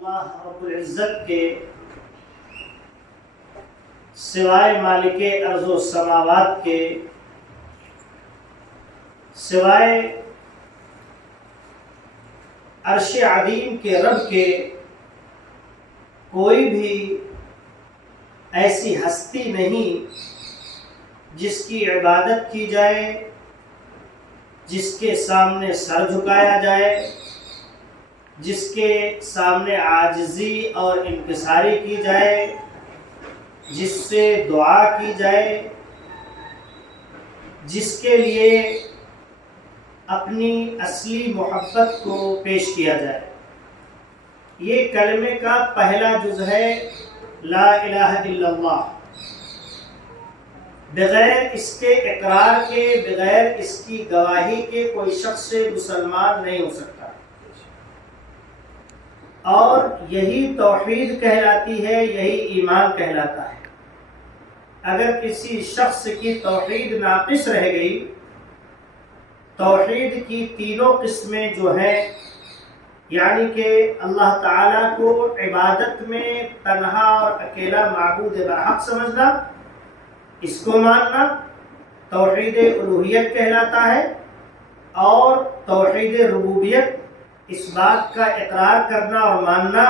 اللہ رب العزت کے سوائے مالک ارض و سماوات کے، سوائے عرش عظیم کے رب کے کوئی بھی ایسی ہستی نہیں جس کی عبادت کی جائے، جس کے سامنے سر جھکایا جائے، جس کے سامنے عاجزی اور انکساری کی جائے، جس سے دعا کی جائے، جس کے لیے اپنی اصلی محبت کو پیش کیا جائے۔ یہ کلمے کا پہلا جز ہے لا الہ الا اللہ۔ بغیر اس کے اقرار کے، بغیر اس کی گواہی کے کوئی شخص مسلمان نہیں ہو سکتا، اور یہی توحید کہلاتی ہے، یہی ایمان کہلاتا ہے۔ اگر کسی شخص کی توحید ناقص رہ گئی، توحید کی تینوں قسمیں جو ہیں، یعنی کہ اللہ تعالیٰ کو عبادت میں تنہا اور اکیلا معبود برحق سمجھنا، اس کو ماننا توحید الوہیت کہلاتا ہے، اور توحید ربوبیت اس بات کا اقرار کرنا اور ماننا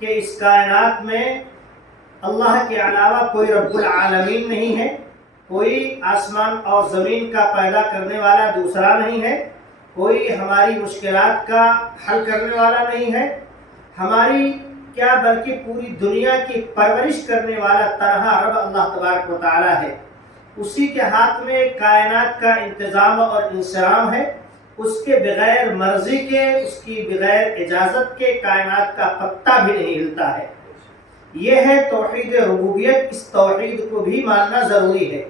کہ اس کائنات میں اللہ کے علاوہ کوئی رب العالمین نہیں ہے، کوئی آسمان اور زمین کا پیدا کرنے والا دوسرا نہیں ہے، کوئی ہماری مشکلات کا حل کرنے والا نہیں ہے، ہماری کیا بلکہ پوری دنیا کی پرورش کرنے والا تنہا رب اللہ تبارک و تعالی ہے۔ اسی کے ہاتھ میں کائنات کا انتظام اور انصرام ہے، اس کے بغیر مرضی کے، اس کی بغیر اجازت کے کائنات کا پتہ بھی نہیں ہلتا ہے۔ یہ ہے توحید ربوبیت، اس توحید کو بھی ماننا ضروری ہے۔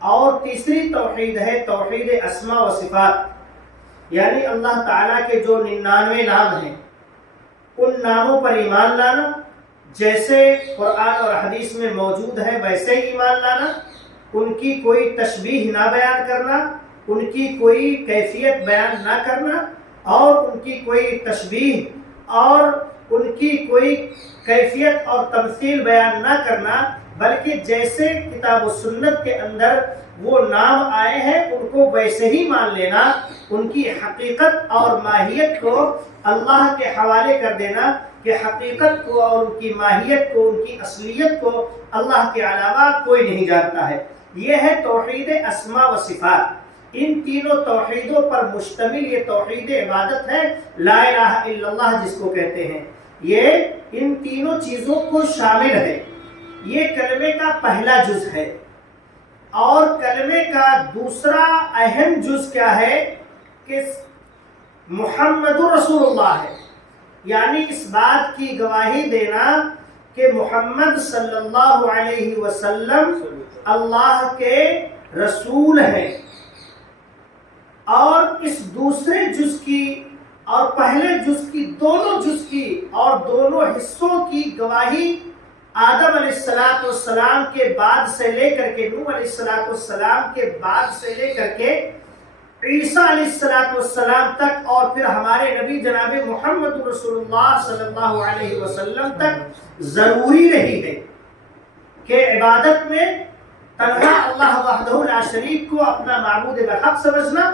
اور تیسری توحید ہے توحید اسماء و صفات، یعنی اللہ تعالیٰ کے جو 99 نام ہیں، ان ناموں پر ایمان لانا، جیسے قرآن اور حدیث میں موجود ہے ویسے ہی ایمان لانا، ان کی کوئی تشبیہ نہ بیان کرنا، ان کی کوئی کیفیت بیان نہ کرنا، اور ان کی کوئی تشبیہ اور ان کی کوئی کیفیت اور تمثیل بیان نہ کرنا، بلکہ جیسے کتاب و سنت کے اندر وہ نام آئے ہیں ان کو ویسے ہی مان لینا، ان کی حقیقت اور ماہیت کو اللہ کے حوالے کر دینا کہ حقیقت کو اور ان کی ماہیت کو، ان کی اصلیت کو اللہ کے علاوہ کوئی نہیں جانتا ہے۔ یہ ہے توحید اسماء و صفات۔ ان تینوں توحیدوں پر مشتمل یہ توحید عبادت ہے، لا الہ الا اللہ جس کو کہتے ہیں، یہ ان تینوں چیزوں کو شامل ہے۔ یہ کلمے کا پہلا جز ہے، اور کلمے کا دوسرا اہم جز کیا ہے کہ محمد رسول اللہ ہے، یعنی اس بات کی گواہی دینا کہ محمد صلی اللہ علیہ وسلم اللہ کے رسول ہیں۔ اور اس دوسرے جز کی اور پہلے جز کی، دونوں جز کی اور دونوں حصوں کی گواہی آدم علیہ السلام کے بعد سے لے کر کے، نوح علیہ السلام کے بعد سے لے کر کے عیسیٰ علیہ السلام تک، اور پھر ہمارے نبی جناب محمد رسول اللہ صلی اللہ علیہ وسلم تک ضروری رہی ہے کہ عبادت میں تنہا اللہ وحدہ لا شریک کو اپنا معبود برحق سمجھنا،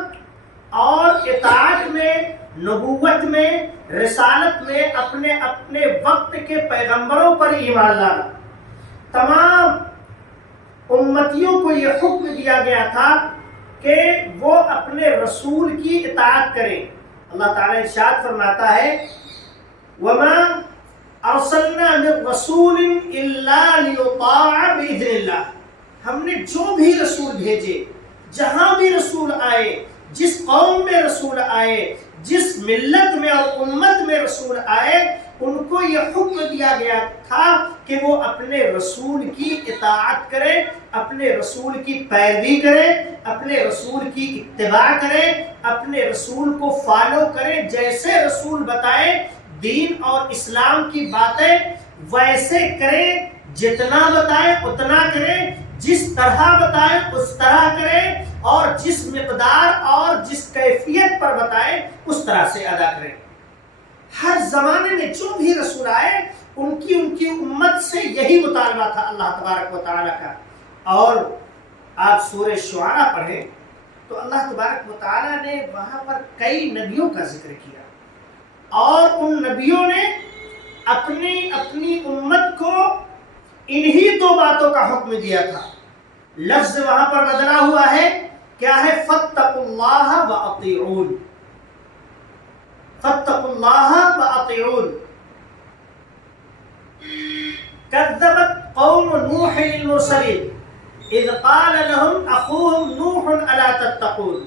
اور اطاعت میں، نبوت میں، رسالت میں اپنے اپنے وقت کے پیغمبروں پر ایمان لانا۔ تمام امتیوں کو یہ حکم دیا گیا تھا کہ وہ اپنے رسول کی اطاعت کریں۔ اللہ تعالیٰ ارشاد فرماتا ہے وَمَا أَرْسَلْنَا مِن رَّسُولٍ إِلَّا لِيُطَاعَ بِإِذْنِ اللَّهِ، ہم نے جو بھی رسول بھیجے، جہاں بھی رسول آئے، جس قوم میں رسول آئے، جس ملت میں اور امت میں رسول آئے، ان کو یہ حکم دیا گیا تھا کہ وہ اپنے رسول کی اطاعت کریں، اپنے رسول کی پیروی کریں، اپنے رسول کی اتباع کریں، اپنے رسول کو فالو کریں، جیسے رسول بتائیں دین اور اسلام کی باتیں ویسے کریں، جتنا بتائیں اتنا کریں، جس طرح بتائیں اس طرح کریں، اور جس مقدار اور جس کیفیت پر بتائیں اس طرح سے ادا کریں۔ ہر زمانے میں جو بھی رسول آئے ان کی امت سے یہی مطالبہ تھا اللہ تبارک و تعالیٰ کا. اور آپ سورہ شعراء پڑھیں تو اللہ تبارک و تعالیٰ نے وہاں پر کئی نبیوں کا ذکر کیا اور ان نبیوں نے اپنی امت کو انہی دو باتوں کا حکم دیا تھا. لفظ وہاں پر بدلا ہوا ہے، کیا ہے؟ فاتقوا اللہ واطیعون. فاتقوا اللہ واطیعون. كذبت قوم نوح المرسلين اذ قال لهم اخوهم نوح الا تتقون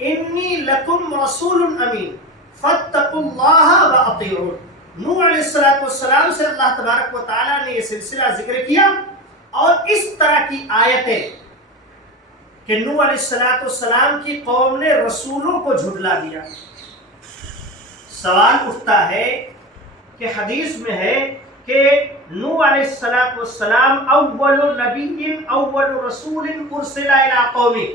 انی لکم رسول امین فاتقوا اللہ واطیعون. نوح علیہ السلام سے اللہ تبارک و تعالیٰ نے یہ سلسلہ ذکر کیا اور اس طرح کی آیتیں کہ نوح علیہ السلام کی قوم نے رسولوں کو جھٹلا دیا. سوال اٹھتا ہے کہ حدیث میں ہے کہ نوح علیہ السلام اول نبی اول رسول ارسل الی قومی،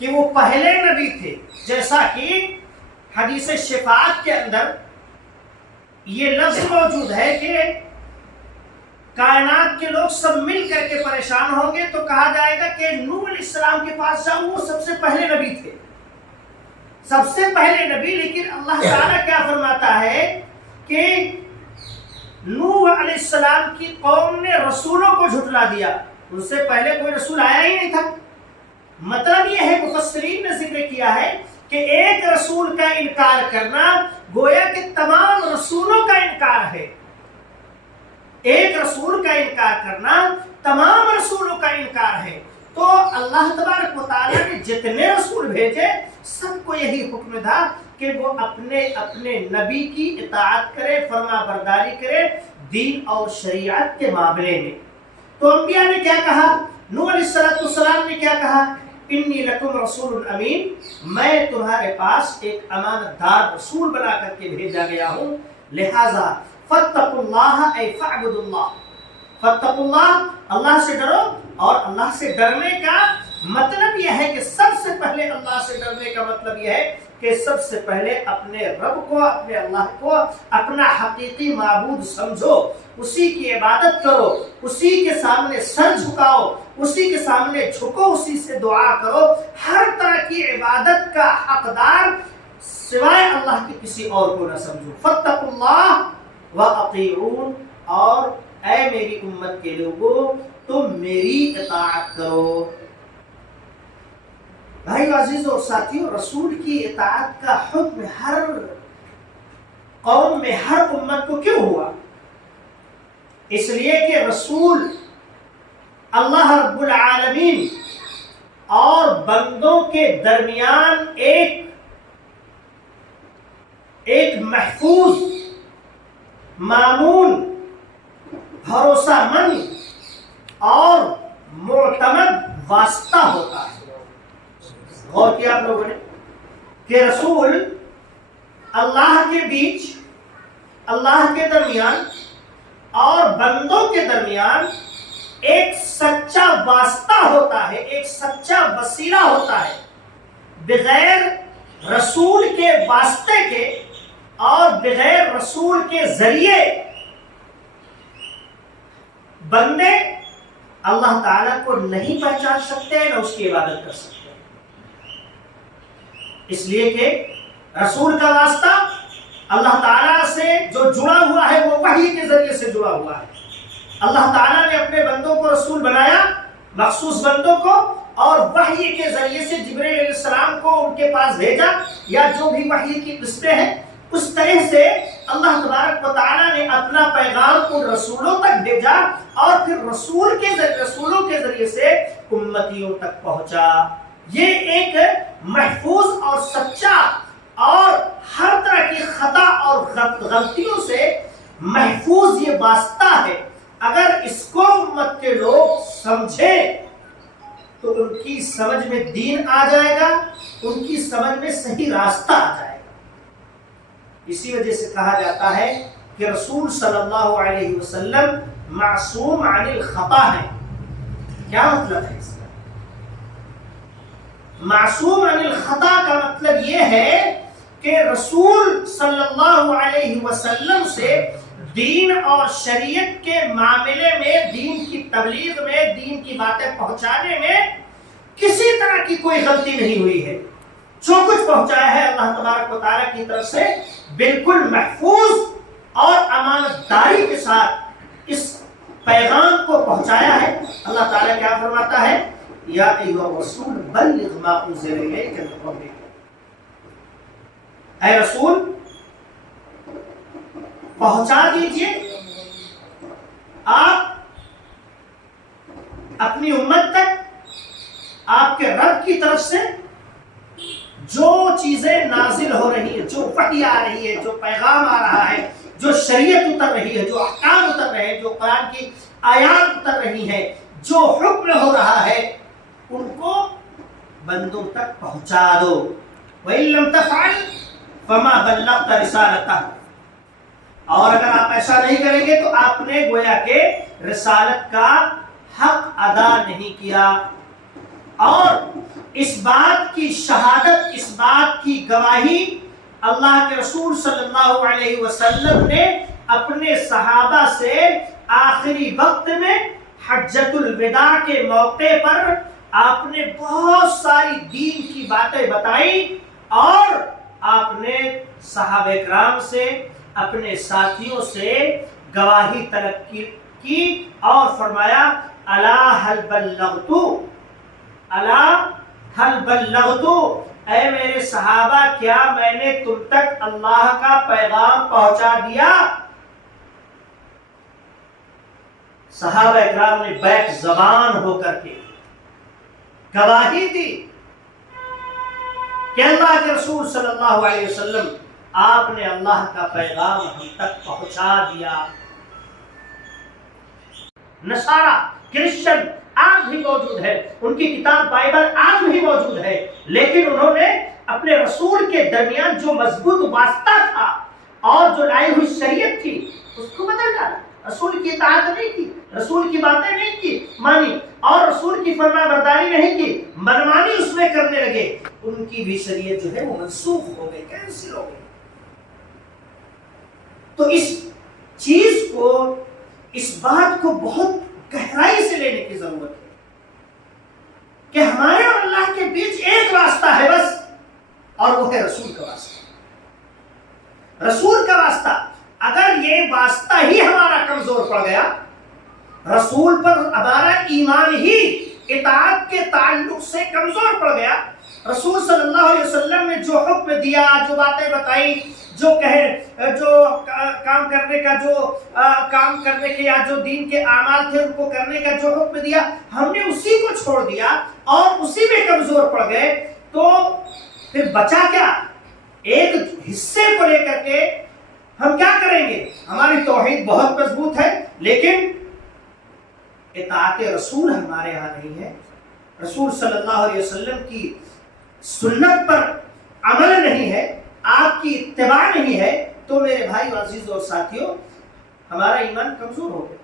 کہ وہ پہلے نبی تھے، جیسا کہ حدیث شفاعت کے اندر یہ لفظ موجود ہے کہ کائنات کے لوگ سب مل کر کے پریشان ہوں گے تو کہا جائے گا کہ نوح علیہ السلام کے پاس جاؤ، وہ سب سے پہلے نبی تھے، سب سے پہلے نبی. لیکن اللہ تعالیٰ کیا فرماتا ہے کہ نوح علیہ السلام کی قوم نے رسولوں کو جھٹلا دیا، ان سے پہلے کوئی رسول آیا ہی نہیں تھا. مطلب یہ ہے، مفسرین نے ذکر کیا ہے کہ ایک رسول کا انکار کرنا گویا کہ تمام رسولوں کا انکار ہے. ایک رسول کا انکار کرنا تمام رسولوں کا انکار ہے. تو اللہ تبارک و تعالیٰ نے جتنے رسول بھیجے سب کو یہی حکم تھا کہ وہ اپنے نبی کی اطاعت کرے، فرما برداری کرے دین اور شریعت کے معاملے میں. تو انبیاء نے کیا کہا؟ نوح علیہ السلام نے کیا کہا؟ انی لکم رسول امین، میں تمہارے پاس ایک امانت دار رسول بنا کر کے بھیجا گیا ہوں، لہذا فاتقوا اللہ اے فاعبدوا اللہ. فاتقوا اللہ، اللہ سے ڈرو. اور اللہ سے ڈرنے کا مطلب یہ ہے کہ سب سے پہلے اللہ سے ڈرنے کا مطلب یہ ہے کہ سب سے پہلے اپنے رب کو، اپنے اللہ کو اپنا حقیقی معبود سمجھو، اسی کی عبادت کرو، اسی کے سامنے سر جھکاؤ، اسی کے سامنے جھکو، اسی سے دعا کرو. ہر طرح کی عبادت کا حقدار سوائے اللہ کے کسی اور کو نہ سمجھو. فاتقوا اللہ واطیعون، اور اے میری امت کے لوگوں تم میری اطاعت کرو. بھائی عزیز اور ساتھیوں، رسول کی اطاعت کا حکم ہر قوم میں، ہر امت کو کیوں ہوا؟ اس لیے کہ رسول اللہ رب العالمین اور بندوں کے درمیان ایک محفوظ، مامون، بھروسہ مند اور معتمد واسطہ ہوتا ہے. غور کیا آپ لوگوں نے کہ رسول اللہ کے بیچ، اللہ کے درمیان اور بندوں کے درمیان ایک سچا واسطہ ہوتا ہے، ایک سچا وسیلہ ہوتا ہے. بغیر رسول کے واسطے کے اور بغیر رسول کے ذریعے بندے اللہ تعالیٰ کو نہیں پہچان سکتے، نہ اس کی عبادت کر سکتے. اس لیے کہ رسول کا واسطہ اللہ تعالیٰ سے جو جڑا ہوا ہے وہ وحی کے ذریعے سے جڑا ہوا ہے. اللہ تعالیٰ نے اپنے بندوں کو رسول بنایا، مخصوص بندوں کو، اور وحی کے ذریعے سے جبرائیل علیہ السلام کو ان کے پاس بھیجا، یا جو بھی وحی کی قسمیں ہیں اس طرح سے اللہ تبارک و تعالیٰ نے اپنا پیغام کو رسولوں تک بھیجا، اور پھر رسولوں کے ذریعے سے امتیوں تک پہنچا. یہ ایک محفوظ اور سچا اور ہر طرح کی خطا اور غلطیوں سے محفوظ یہ واسطہ ہے. اگر اس کو امت کے لوگ سمجھیں تو ان کی سمجھ میں دین آ جائے گا، ان کی سمجھ میں صحیح راستہ آ جائے گا. اسی وجہ سے کہا جاتا ہے کہ رسول صلی اللہ علیہ وسلم معصوم عن الخطا ہے. کیا مطلب ہے اس کا؟ معصوم عن الخطا کا مطلب یہ ہے کہ رسول صلی اللہ علیہ وسلم سے دین اور شریعت کے معاملے میں، دین کی تبلیغ میں، دین کی باتیں پہنچانے میں کسی طرح کی کوئی غلطی نہیں ہوئی ہے۔ جو کچھ پہنچایا ہے اللہ تبارک و تعالیٰ کی طرف سے بالکل محفوظ اور امانت داری کے ساتھ اس پیغام کو پہنچایا ہے۔ اللہ تعالیٰ کیا فرماتا ہے؟ یا ایھا الرسول بلغ ما انزل الیک من ربک، اے رسول پہنچا دیجئے آپ اپنی امت تک آپ کے رب کی طرف سے جو چیزیں نازل ہو رہی ہیں، جو وحی آ رہی ہے، جو پیغام آ رہا ہے، جو شریعت اتر رہی ہے، جو احکام اتر رہے ہیں، جو قرآن کی آیات اتر رہی ہیں، جو حکم ہو رہا ہے، ان کو بندوں تک پہنچا دو۔ وَإِن لَّمْ تَفْعَلْ فَمَا بَلَّغْتَ رِسَالَتَهُ، اور اگر آپ ایسا نہیں کریں گے تو آپ نے گویا کہ رسالت کا حق ادا نہیں کیا۔ اور اس بات کی شہادت، اس بات کی گواہی اللہ کے رسول صلی اللہ علیہ وسلم نے اپنے صحابہ سے آخری وقت میں حجۃ الوداع کے موقع پر آپ نے بہت ساری دین کی باتیں بتائی، اور آپ نے صحابہ کرام سے، اپنے ساتھیوں سے گواہی طلب کی اور فرمایا الا هل بلغت، الا هل بلغت، اے میرے صحابہ کیا میں نے تم تک اللہ کا پیغام پہنچا دیا؟ صحابہ اکرام نے بیک زبان ہو کر کے گواہی دی کہ اللہ کے رسول صلی اللہ علیہ وسلم آپ نے اللہ کا پیغام ہم تک پہنچا دیا۔ نصارہ، کرسچن آج بھی موجود ہے، ان کی کتاب بائبل آج بھی موجود ہے، لیکن انہوں نے اپنے رسول کے درمیان جو مضبوط واسطہ تھا اور جو لائی ہوئی شریعت تھی اس کو بدل ڈالا، رسول کی اطاعت نہیں کی، رسول کی باتیں نہیں کی مانی، اور رسول کی فرما برداری نہیں کی، منمانی اس میں کرنے لگے، ان کی بھی شریعت جو ہے وہ منسوخ ہو گئی، کینسل ہو گئی۔ تو اس چیز کو، اس بات کو بہت گہرائی سے لینے کی ضرورت ہے کہ ہمارے اور اللہ کے بیچ ایک راستہ ہے بس، اور وہ ہے رسول کا واسطہ۔ رسول کا واسطہ، اگر یہ واسطہ ہی ہمارا کمزور پڑ گیا، رسول پر ہمارا ایمان ہی اطاعت کے تعلق سے کمزور پڑ گیا، رسول صلی اللہ علیہ وسلم نے جو حکم دیا، جو باتیں بتائی، جو کام کرنے کے یا جو دین کے اعمال تھے ان کو کرنے کا جو حکم دیا، ہم نے اسی کو چھوڑ دیا اور اسی میں کمزور پڑ گئے، تو پھر بچا کیا؟ ایک حصے کو لے کر کے ہم کیا کریں گے؟ ہماری توحید بہت مضبوط ہے، لیکن اطاعت رسول ہمارے ہاں نہیں ہے، رسول صلی اللہ علیہ وسلم کی سنت پر عمل نہیں ہے، آپ کی اتباع نہیں ہے، تو میرے بھائی عزیز اور ساتھیوں ہمارا ایمان کمزور ہو گیا۔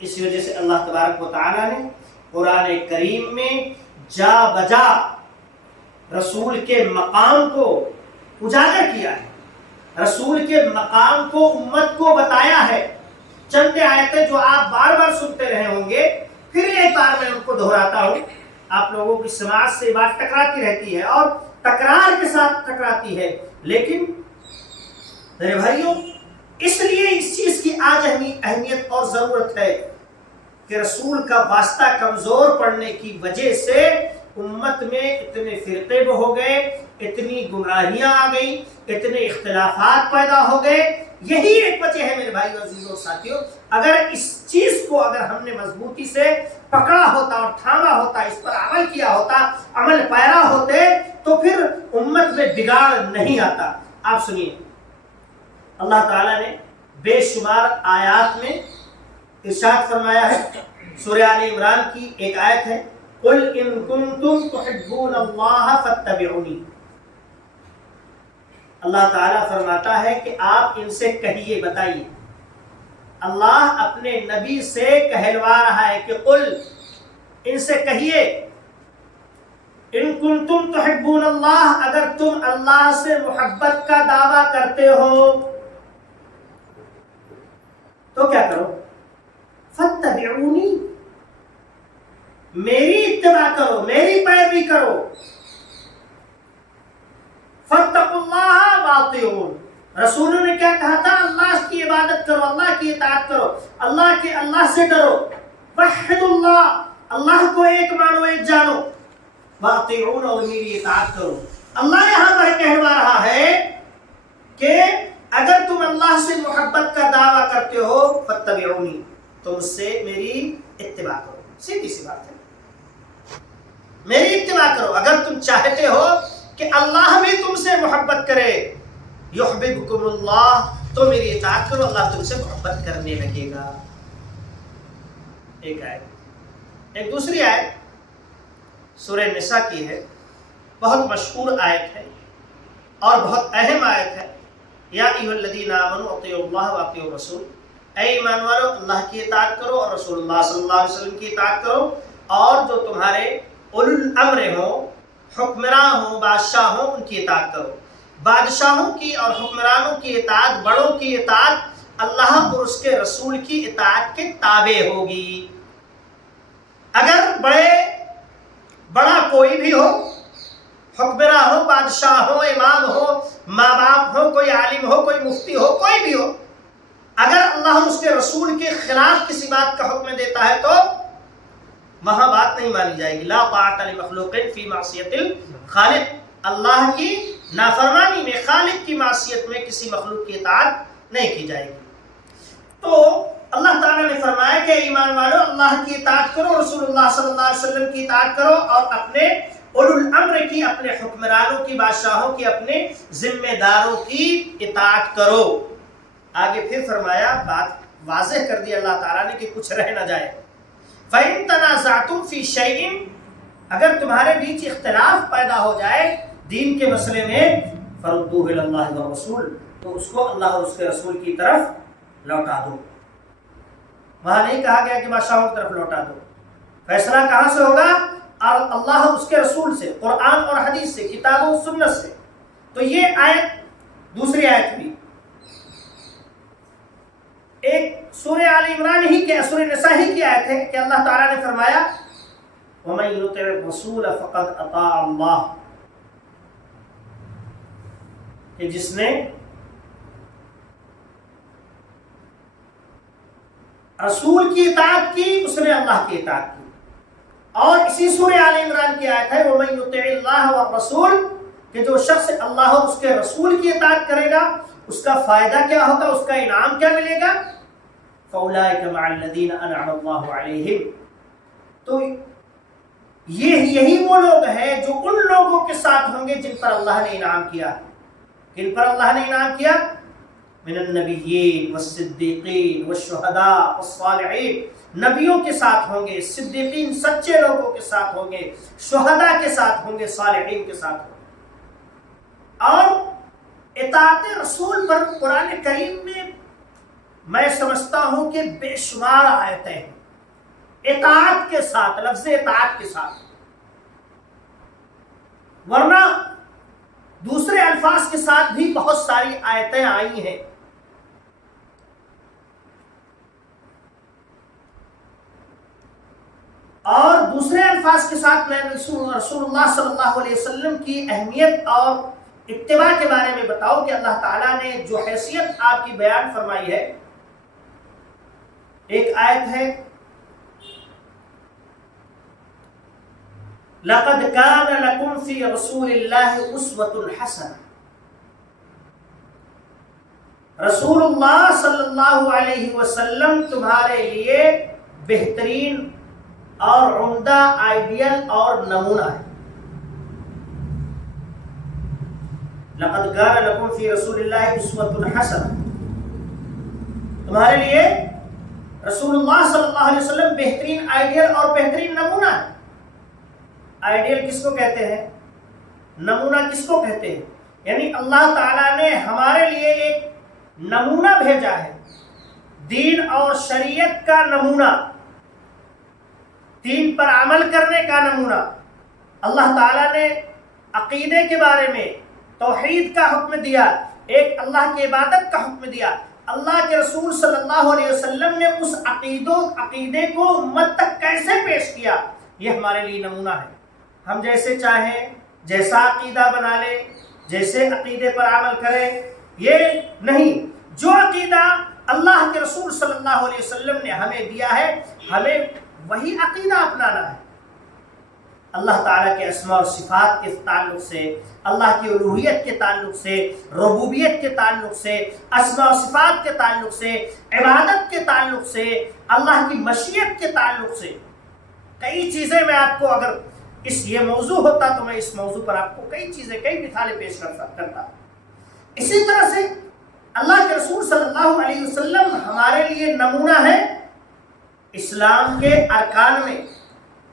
اس وجہ سے اللہ تبارک و تعالیٰ نے قرآن کریم میں جا بجا رسول کے مقام کو اجاگر کیا ہے، رسول کے مقام کو امت کو بتایا ہے۔ چند آیتیں جو آپ بار بار سنتے رہے ہوں گے، پھر ایک بار میں ان کو دہراتا ہوں۔ آپ لوگوں کی سماج سے بات ٹکراتی رہتی ہے اور تکرار کے ساتھ ٹکراتی ہے، لیکن میرے بھائیوں اس لیے اس چیز کی آج اہمیت اور ضرورت ہے کہ رسول کا واسطہ کمزور پڑنے کی وجہ سے امت میں اتنے فرقے ہو گئے، اتنی گمراہیاں آ گئی، اتنے اختلافات پیدا ہو گئے۔ یہی ایک وجہ ہے میرے بھائی عزیزوں ساتھیوں، اگر اس چیز کو اگر ہم نے مضبوطی سے پکڑا ہوتا اور تھاما ہوتا، اس پر عمل کیا ہوتا، عمل پیرا ہوتے، تو پھر امت میں بگاڑ نہیں آتا۔ آپ سنیے، اللہ تعالیٰ نے بے شمار آیات میں ارشاد فرمایا ہے، سورہ آل عمران کی ایک آیت ہے، قُلْ إِن كُنتُمْ تُحِبُّونَ اللَّهَ فَاتَّبِعُونِي۔ اللہ تعالیٰ فرماتا ہے کہ آپ ان سے کہیے، بتائیے، اللہ اپنے نبی سے کہلوا رہا ہے کہ قل، ان سے کہیے ان کنتم تحبون اللہ، اگر تم اللہ سے محبت کا دعویٰ کرتے ہو تو کیا کرو؟ فاتبعونی، میری اتباع کرو، میری پیروی کرو. فاتقوا اللہ واطیعون، رسولوں نے کیا کہا تھا؟ اللہ کی عبادت کرو، اللہ کی اطاعت کرو، اللہ سے ڈرو. وحد اللہ، اللہ کو ایک مانو، ایک جانو. واطیعون، اور میری اطاعت کرو. اللہ یہاں پر کہوا رہا ہے کہ اگر تم اللہ سے محبت کا دعویٰ کرتے ہو فاتبعونی، تو مجھ سے میری اتباع کرو. سیدھی سی بات ہے، میری اتباع کرو. اگر تم چاہتے ہو کہ اللہ بھی تم سے محبت کرے، یحببکم اللہ، تو میری اطاعت کرو، اللہ تم سے محبت کرنے لگے گا. ایک آیت. ایک دوسری آیت سورہ نساء کی ہے، بہت مشہور آیت ہے اور بہت اہم آیت ہے. یا ایھا الذین آمنوا اطیعوا اللہ واطیعوا الرسول، اے ایمان والو اللہ کی اطاعت کرو اور رسول اللہ صلی اللہ علیہ وسلم کی اطاعت کرو. اور جو تمہارے اولو الامر ہوں، حکمراں ہوں، بادشاہ ہوں، ان کی اطاعت کرو. بادشاہوں کی اور حکمرانوں کی اطاعت، بڑوں کی اطاعت اللہ اور اس کے رسول کی اطاعت کے تابع ہوگی. اگر بڑا کوئی بھی ہو، حکمراں ہو، بادشاہ ہو، امام ہو، ماں باپ ہو، کوئی عالم ہو، کوئی مفتی ہو، کوئی بھی ہو، اگر اللہ اور اس کے رسول کے خلاف کسی بات کا حکم دیتا ہے تو وہاں بات نہیں مانی جائے گی. لا طاعۃ لمخلوق فی معصیۃ الخالق، اللہ کی نافرمانی میں، خالق کی معصیت میں کسی مخلوق کی اطاعت نہیں کی جائے گی. تو اللہ تعالیٰ نے فرمایا کہ ایمان والو اللہ کی اطاعت کرو، رسول اللہ صلی اللہ علیہ وسلم کی اطاعت کرو، اور اپنے اولو الامر کی، اپنے حکمرانوں کی، بادشاہوں کی، اپنے ذمہ داروں کی اطاعت کرو. آگے پھر فرمایا، بات واضح کر دی اللہ تعالیٰ نے کہ کچھ رہ نہ جائے. فَإِن تَنَازَعْتُمْ فِي شَيْءٍ، اگر تمہارے بیچ اختلاف پیدا ہو جائے دین کے مسئلے میں، فَرُدُّوهُ إِلَى اللَّهِ وَالرَّسُولِ، تو اس کو اللہ اور اس کے رسول کی طرف لوٹا دو. وہاں نہیں کہا گیا کہ بادشاہوں کی طرف لوٹا دو. فیصلہ کہاں سے ہوگا؟ اور اللہ اور اس کے رسول سے، قرآن اور حدیث سے، کتاب و سنت سے. تو یہ آیت، دوسری آیت بھی ایک سورہ آل عمران ہی کے، سورہ نساء ہی کی آیت ہے کہ اللہ تعالیٰ نے فرمایا وَمَن يُطِعِ الرَّسُولَ فَقَدْ أَطَاعَ اللَّهَ، کہ جس نے رسول کی اطاعت کی اس نے اللہ کی اطاعت کی. اور اسی سورہ آل عمران کی آیت ہے وَمَن يُطِعِ اللَّهَ وَالرَّسُولَ، کہ جو شخص اللہ اور اس کے رسول کی اطاعت کرے گا اس کا فائدہ کیا ہوگا، اس کا انعام کیا ملے گا؟ فَأُولَٰئِكَ مَعَ الَّذِينَ أَنْعَمَ اللَّهُ عَلَيْهِمْ، تو یہی وہ لوگ ہیں جو ان لوگوں کے ساتھ ہوں گے جن پر اللہ نے انعام کیا. کن پر اللہ نے انعام کیا؟ من النبیین والصدیقین والشہداء والصالحین، نبیوں کے ساتھ ہوں گے، صدیقین سچے لوگوں کے ساتھ ہوں گے، شہداء کے ساتھ ہوں گے، صالحین کے ساتھ ہوں گے. اور اطاعت رسول پر قرآن کریم میں سمجھتا ہوں کہ بے شمار آیتیں ہیں اطاعت کے ساتھ، لفظ اطاعت کے ساتھ. ورنہ دوسرے الفاظ کے ساتھ بھی بہت ساری آیتیں آئی ہیں. اور دوسرے الفاظ کے ساتھ میں رسول اللہ صلی اللہ علیہ وسلم کی اہمیت اور اتباع کے بارے میں بتاؤ کہ اللہ تعالیٰ نے جو حیثیت آپ کی بیان فرمائی ہے. ایک آیت ہے لَقَدْ كَانَ لَكُمْ فِي رَسُولِ اللَّهِ أُسْوَةٌ حَسَنَةٌ، رسول اللہ صلی اللہ علیہ وسلم تمہارے لیے بہترین اور عمدہ، آئیڈیل اور نمونہ ہے. لَقَدْ كَانَ لَكُمْ فِي رَسُولِ اللَّهِ أُسْوَةٌ حَسَنَةٌ، تمہارے لیے رسول اللہ صلی اللہ علیہ وسلم بہترین آئیڈیل اور بہترین نمونہ ہے. آئیڈیل کس کو کہتے ہیں؟ نمونہ کس کو کہتے ہیں؟ یعنی اللہ تعالیٰ نے ہمارے لیے ایک نمونہ بھیجا ہے، دین اور شریعت کا نمونہ، دین پر عمل کرنے کا نمونہ. اللہ تعالیٰ نے عقیدے کے بارے میں توحید کا حکم دیا، ایک اللہ کی عبادت کا حکم دیا، اللہ کے رسول صلی اللہ علیہ وسلم نے اس عقیدے کو امت تک کیسے پیش کیا، یہ ہمارے لیے نمونہ ہے۔ ہم جیسے چاہیں جیسا عقیدہ بنا لیں، جیسے عقیدے پر عمل کریں، یہ نہیں، جو عقیدہ اللہ کے رسول صلی اللہ علیہ وسلم نے ہمیں دیا ہے ہمیں وہی عقیدہ اپنانا ہے۔ اللہ تعالیٰ کے اسماء اور صفات کے تعلق سے، اللہ کی الوہیت کے تعلق سے، ربوبیت کے تعلق سے، اسماء و صفات کے تعلق سے، عبادت کے تعلق سے، اللہ کی مشیت کے تعلق سے کئی چیزیں میں آپ کو، اگر یہ موضوع ہوتا تو میں اس موضوع پر آپ کو کئی چیزیں، کئی مثالیں پیش کرتا۔ اسی طرح سے اللہ کے رسول صلی اللہ علیہ وسلم ہمارے لیے نمونہ ہے اسلام کے ارکان میں،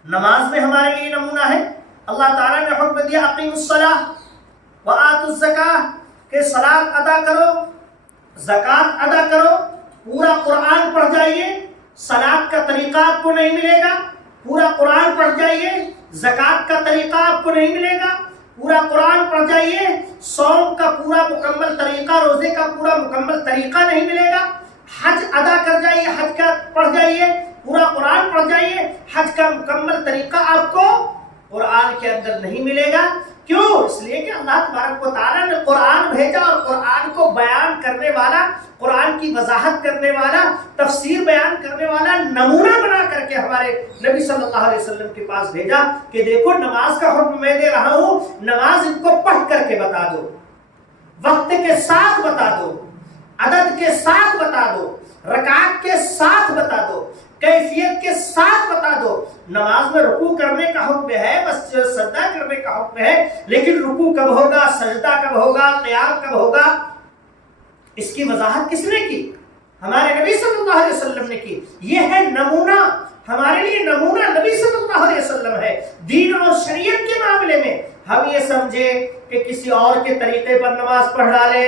نماز میں ہمارے لیے نمونہ ہے۔ اللہ تعالیٰ نے حکم دیا اقیموا الصلاۃ وآتوا الزکاۃ کہ صلاۃ ادا کرو، زکوٰۃ ادا کرو۔ پورا قرآن پڑھ جائیے، صلاۃ کا طریقہ آپ کو نہیں ملے گا، پورا قرآن پڑھ جائیے، زکوٰۃ کا طریقہ آپ کو نہیں ملے گا، پورا قرآن پڑھ جائیے، صوم کا پورا مکمل طریقہ، روزے کا پورا مکمل طریقہ نہیں ملے گا، حج ادا کر جائیے، حج کا پڑھ جائیے، پورا قرآن پڑھ جائیے، حج کا مکمل طریقہ آپ کو قرآن کے اندر نہیں ملے گا۔ کیوں؟ اس لیے کہ اللہ تبارک و تعالیٰ نے قرآن بھیجا اور قرآن کو بیان کرنے والا، قرآن کی وضاحت کرنے والا، تفسیر بیان کرنے والا نمونہ بنا کر کے ہمارے نبی صلی اللہ علیہ وسلم کے پاس بھیجا کہ دیکھو نماز کا حکم میں دے رہا ہوں، نماز ان کو پڑھ کر کے بتا دو، وقت کے ساتھ بتا دو، عدد کے ساتھ بتا دو، رکعت کے ساتھ بتا دو، کیفیت کے ساتھ بتا دو۔ نماز میں رکوع کرنے کا حکم ہے، بس سجدہ کرنے کا حکم ہے، لیکن رکوع کب ہوگا، سجدہ کب ہوگا، قیام کب ہوگا، اس کی وضاحت کس نے کی؟ ہمارے نبی صلی اللہ علیہ وسلم نے کی۔ یہ ہے نمونہ، ہمارے لیے نمونہ نبی صلی اللہ علیہ وسلم ہے۔ دین اور شریعت کے معاملے میں ہم یہ سمجھے کہ کسی اور کے طریقے پر نماز پڑھ ڈالے،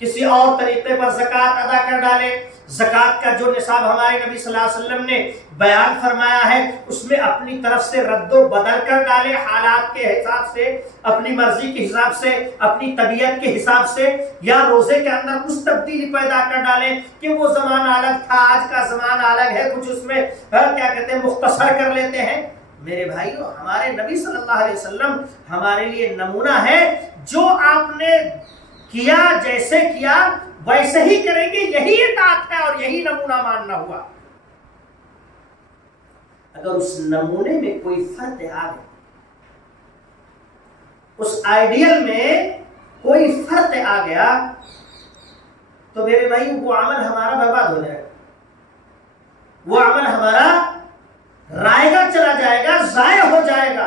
کسی اور طریقے پر زکوٰۃ ادا کر ڈالے۔ زکوٰۃ کا جو نصاب ہمارے نبی صلی اللہ علیہ وسلم نے بیان فرمایا ہے اس میں اپنی طرف سے رد و بدل کر ڈالے، حالات کے حساب سے، اپنی مرضی کے حساب سے، اپنی طبیعت کے حساب سے، یا روزے کے اندر کچھ تبدیلی پیدا کر ڈالے کہ وہ زمانہ الگ تھا، آج کا زمانہ الگ ہے، کچھ اس میں کیا کہتے ہیں مختصر کر لیتے ہیں۔ میرے بھائیو، ہمارے نبی صلی اللہ علیہ وسلم ہمارے لیے نمونہ ہے۔ جو آپ نے کیا، جیسے کیا ویسے ہی کریں گے، یہی اطاعت ہے اور یہی نمونہ ماننا ہوا۔ اگر اس نمونے میں کوئی فرق آ گیا، اس آئیڈیل میں کوئی فرق آ گیا، تو میرے بھائی وہ عمل ہمارا برباد ہو جائے گا، وہ عمل ہمارا رائے گا چلا جائے گا، ضائع ہو جائے گا۔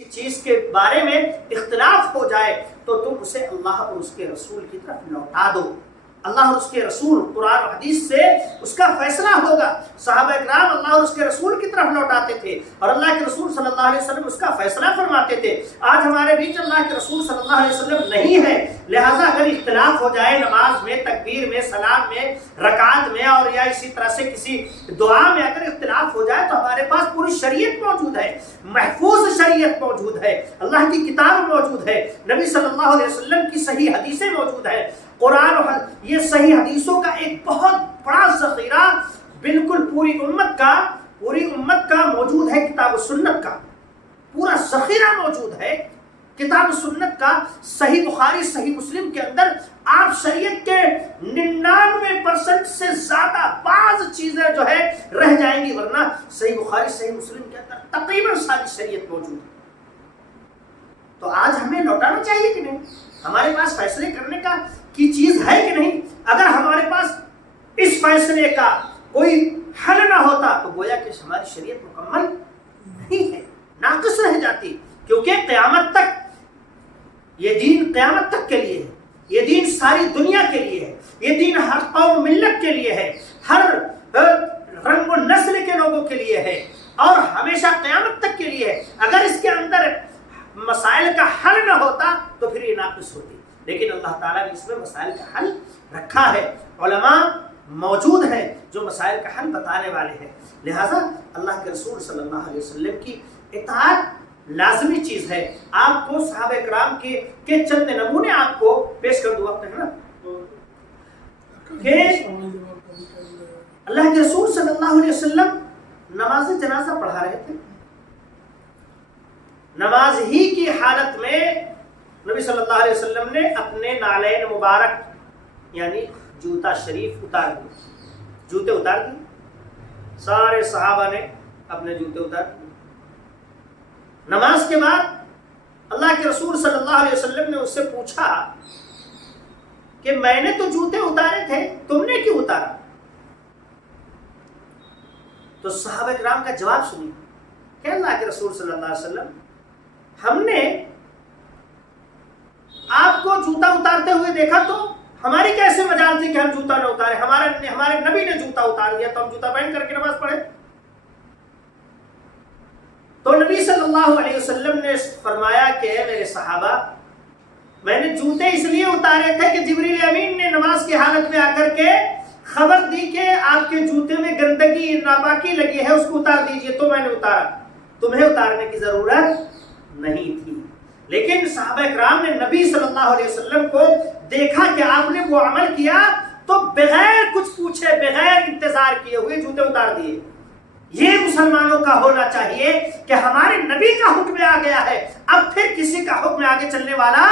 اس چیز کے بارے میں اختلاف ہو جائے تو تم اسے اللہ اور اس کے رسول کی طرف لوٹا دو۔ اللہ اور اس کے رسول قرآن و حدیث سے اس کا فیصلہ ہوگا۔ صحابہ اکرام اللہ اور اس کے رسول کی طرف لوٹاتے تھے اور اللہ کے رسول صلی اللہ علیہ وسلم اس کا فیصلہ فرماتے تھے۔ آج ہمارے بیچ اللہ کے رسول صلی اللہ علیہ وسلم نہیں ہے، لہٰذا اگر اختلاف ہو جائے نماز میں، تکبیر میں، سلام میں، رکعت میں، اور یا اسی طرح سے کسی دعا میں اگر اختلاف ہو جائے تو ہمارے پاس پوری شریعت موجود ہے، محفوظ شریعت موجود ہے، اللہ کی کتاب موجود ہے، نبی صلی اللہ علیہ وسلم کی صحیح حدیثیں موجود ہیں، قرآن یہ صحیح حدیثوں کا ایک بہت بڑا ذخیرہ بالکل پوری امت کا موجود ہے۔ کتاب و سنت کا پورا ذخیرہ موجود ہے، کتاب و سنت کا۔ صحیح بخاری، صحیح مسلم کے اندر آپ شریعت کے 99% سے زیادہ بعض چیزیں جو ہے رہ جائیں گی، ورنہ صحیح بخاری، صحیح مسلم کے اندر تقریباً ساری شریعت موجود ہے۔ تو آج ہمیں لوٹانا چاہیے کہ نہیں؟ ہمارے پاس فیصلے کرنے کی چیز ہے کہ نہیں؟ اگر ہمارے پاس اس فیصلے کا کوئی حل نہ ہوتا تو گویا کہ ہماری شریعت مکمل نہیں ہے، ناقص رہ جاتی، کیونکہ قیامت تک یہ دین قیامت تک کے لیے ہے، یہ دین ساری دنیا کے لیے ہے، یہ دین ہر قوم ملت کے لیے ہے، ہر رنگ و نسل کے لوگوں کے لیے ہے اور ہمیشہ قیامت تک کے لیے ہے۔ اگر اس کے اندر مسائل کا حل نہ ہوتا تو پھر یہ ناقص ہوتی، لیکن اللہ تعالیٰ نے اس میں مسائل کا حل رکھا ہے، علماء موجود ہیں جو مسائل کا حل بتانے والے ہیں، لہٰذا اللہ کے رسول صلی اللہ علیہ وسلم کی اطاعت لازمی چیز ہے. آپ کو صحابہ کرام کے چند نمونے آپ کو پیش کر دوں. وقت ہے نا کہ اللہ کے رسول صلی اللہ علیہ وسلم نماز جنازہ پڑھا رہے تھے. نماز ہی کی حالت میں نبی صلی اللہ علیہ وسلم نے اپنے نالین مبارک یعنی جوتا شریف اتار دیے. جوتے اتار دیے. سارے صحابہ نے اپنے جوتے اتار دیے. نماز کے بعد اللہ کے رسول صلی اللہ علیہ وسلم نے اس سے پوچھا کہ میں نے تو جوتے اتارے تھے, تم نے کیوں اتارا؟ تو صحابہ کرام کا جواب سنیے کہ اللہ کے رسول صلی اللہ علیہ وسلم, ہم نے آپ کو جوتا اتارتے ہوئے دیکھا تو ہماری کیسے مجال تھی کہ ہم جوتا نہ اتارے؟ ہمارے نبی نے جوتا اتار دیا تو ہم جوتا پہن کر کے نماز پڑھے. تو نبی صلی اللہ علیہ وسلم نے فرمایا کہ اے میرے صحابہ, میں نے جوتے اس لیے اتارے تھے کہ جبریل امین نے نماز کی حالت میں آ کر کے خبر دی کہ آپ کے جوتے میں گندگی ناپاکی لگی ہے, اس کو اتار دیجئے, تو میں نے اتارا. تمہیں اتارنے کی ضرورت نہیں تھی. لیکن صحابہ کرام نے نبی صلی اللہ علیہ وسلم کو دیکھا کہ آپ نے وہ عمل کیا تو بغیر کچھ پوچھے, بغیر انتظار کیے ہوئے جوتے اتار دیے. یہ مسلمانوں کا ہونا چاہیے کہ ہمارے نبی کا حکم آ گیا ہے, اب پھر کسی کا حکم آگے چلنے والا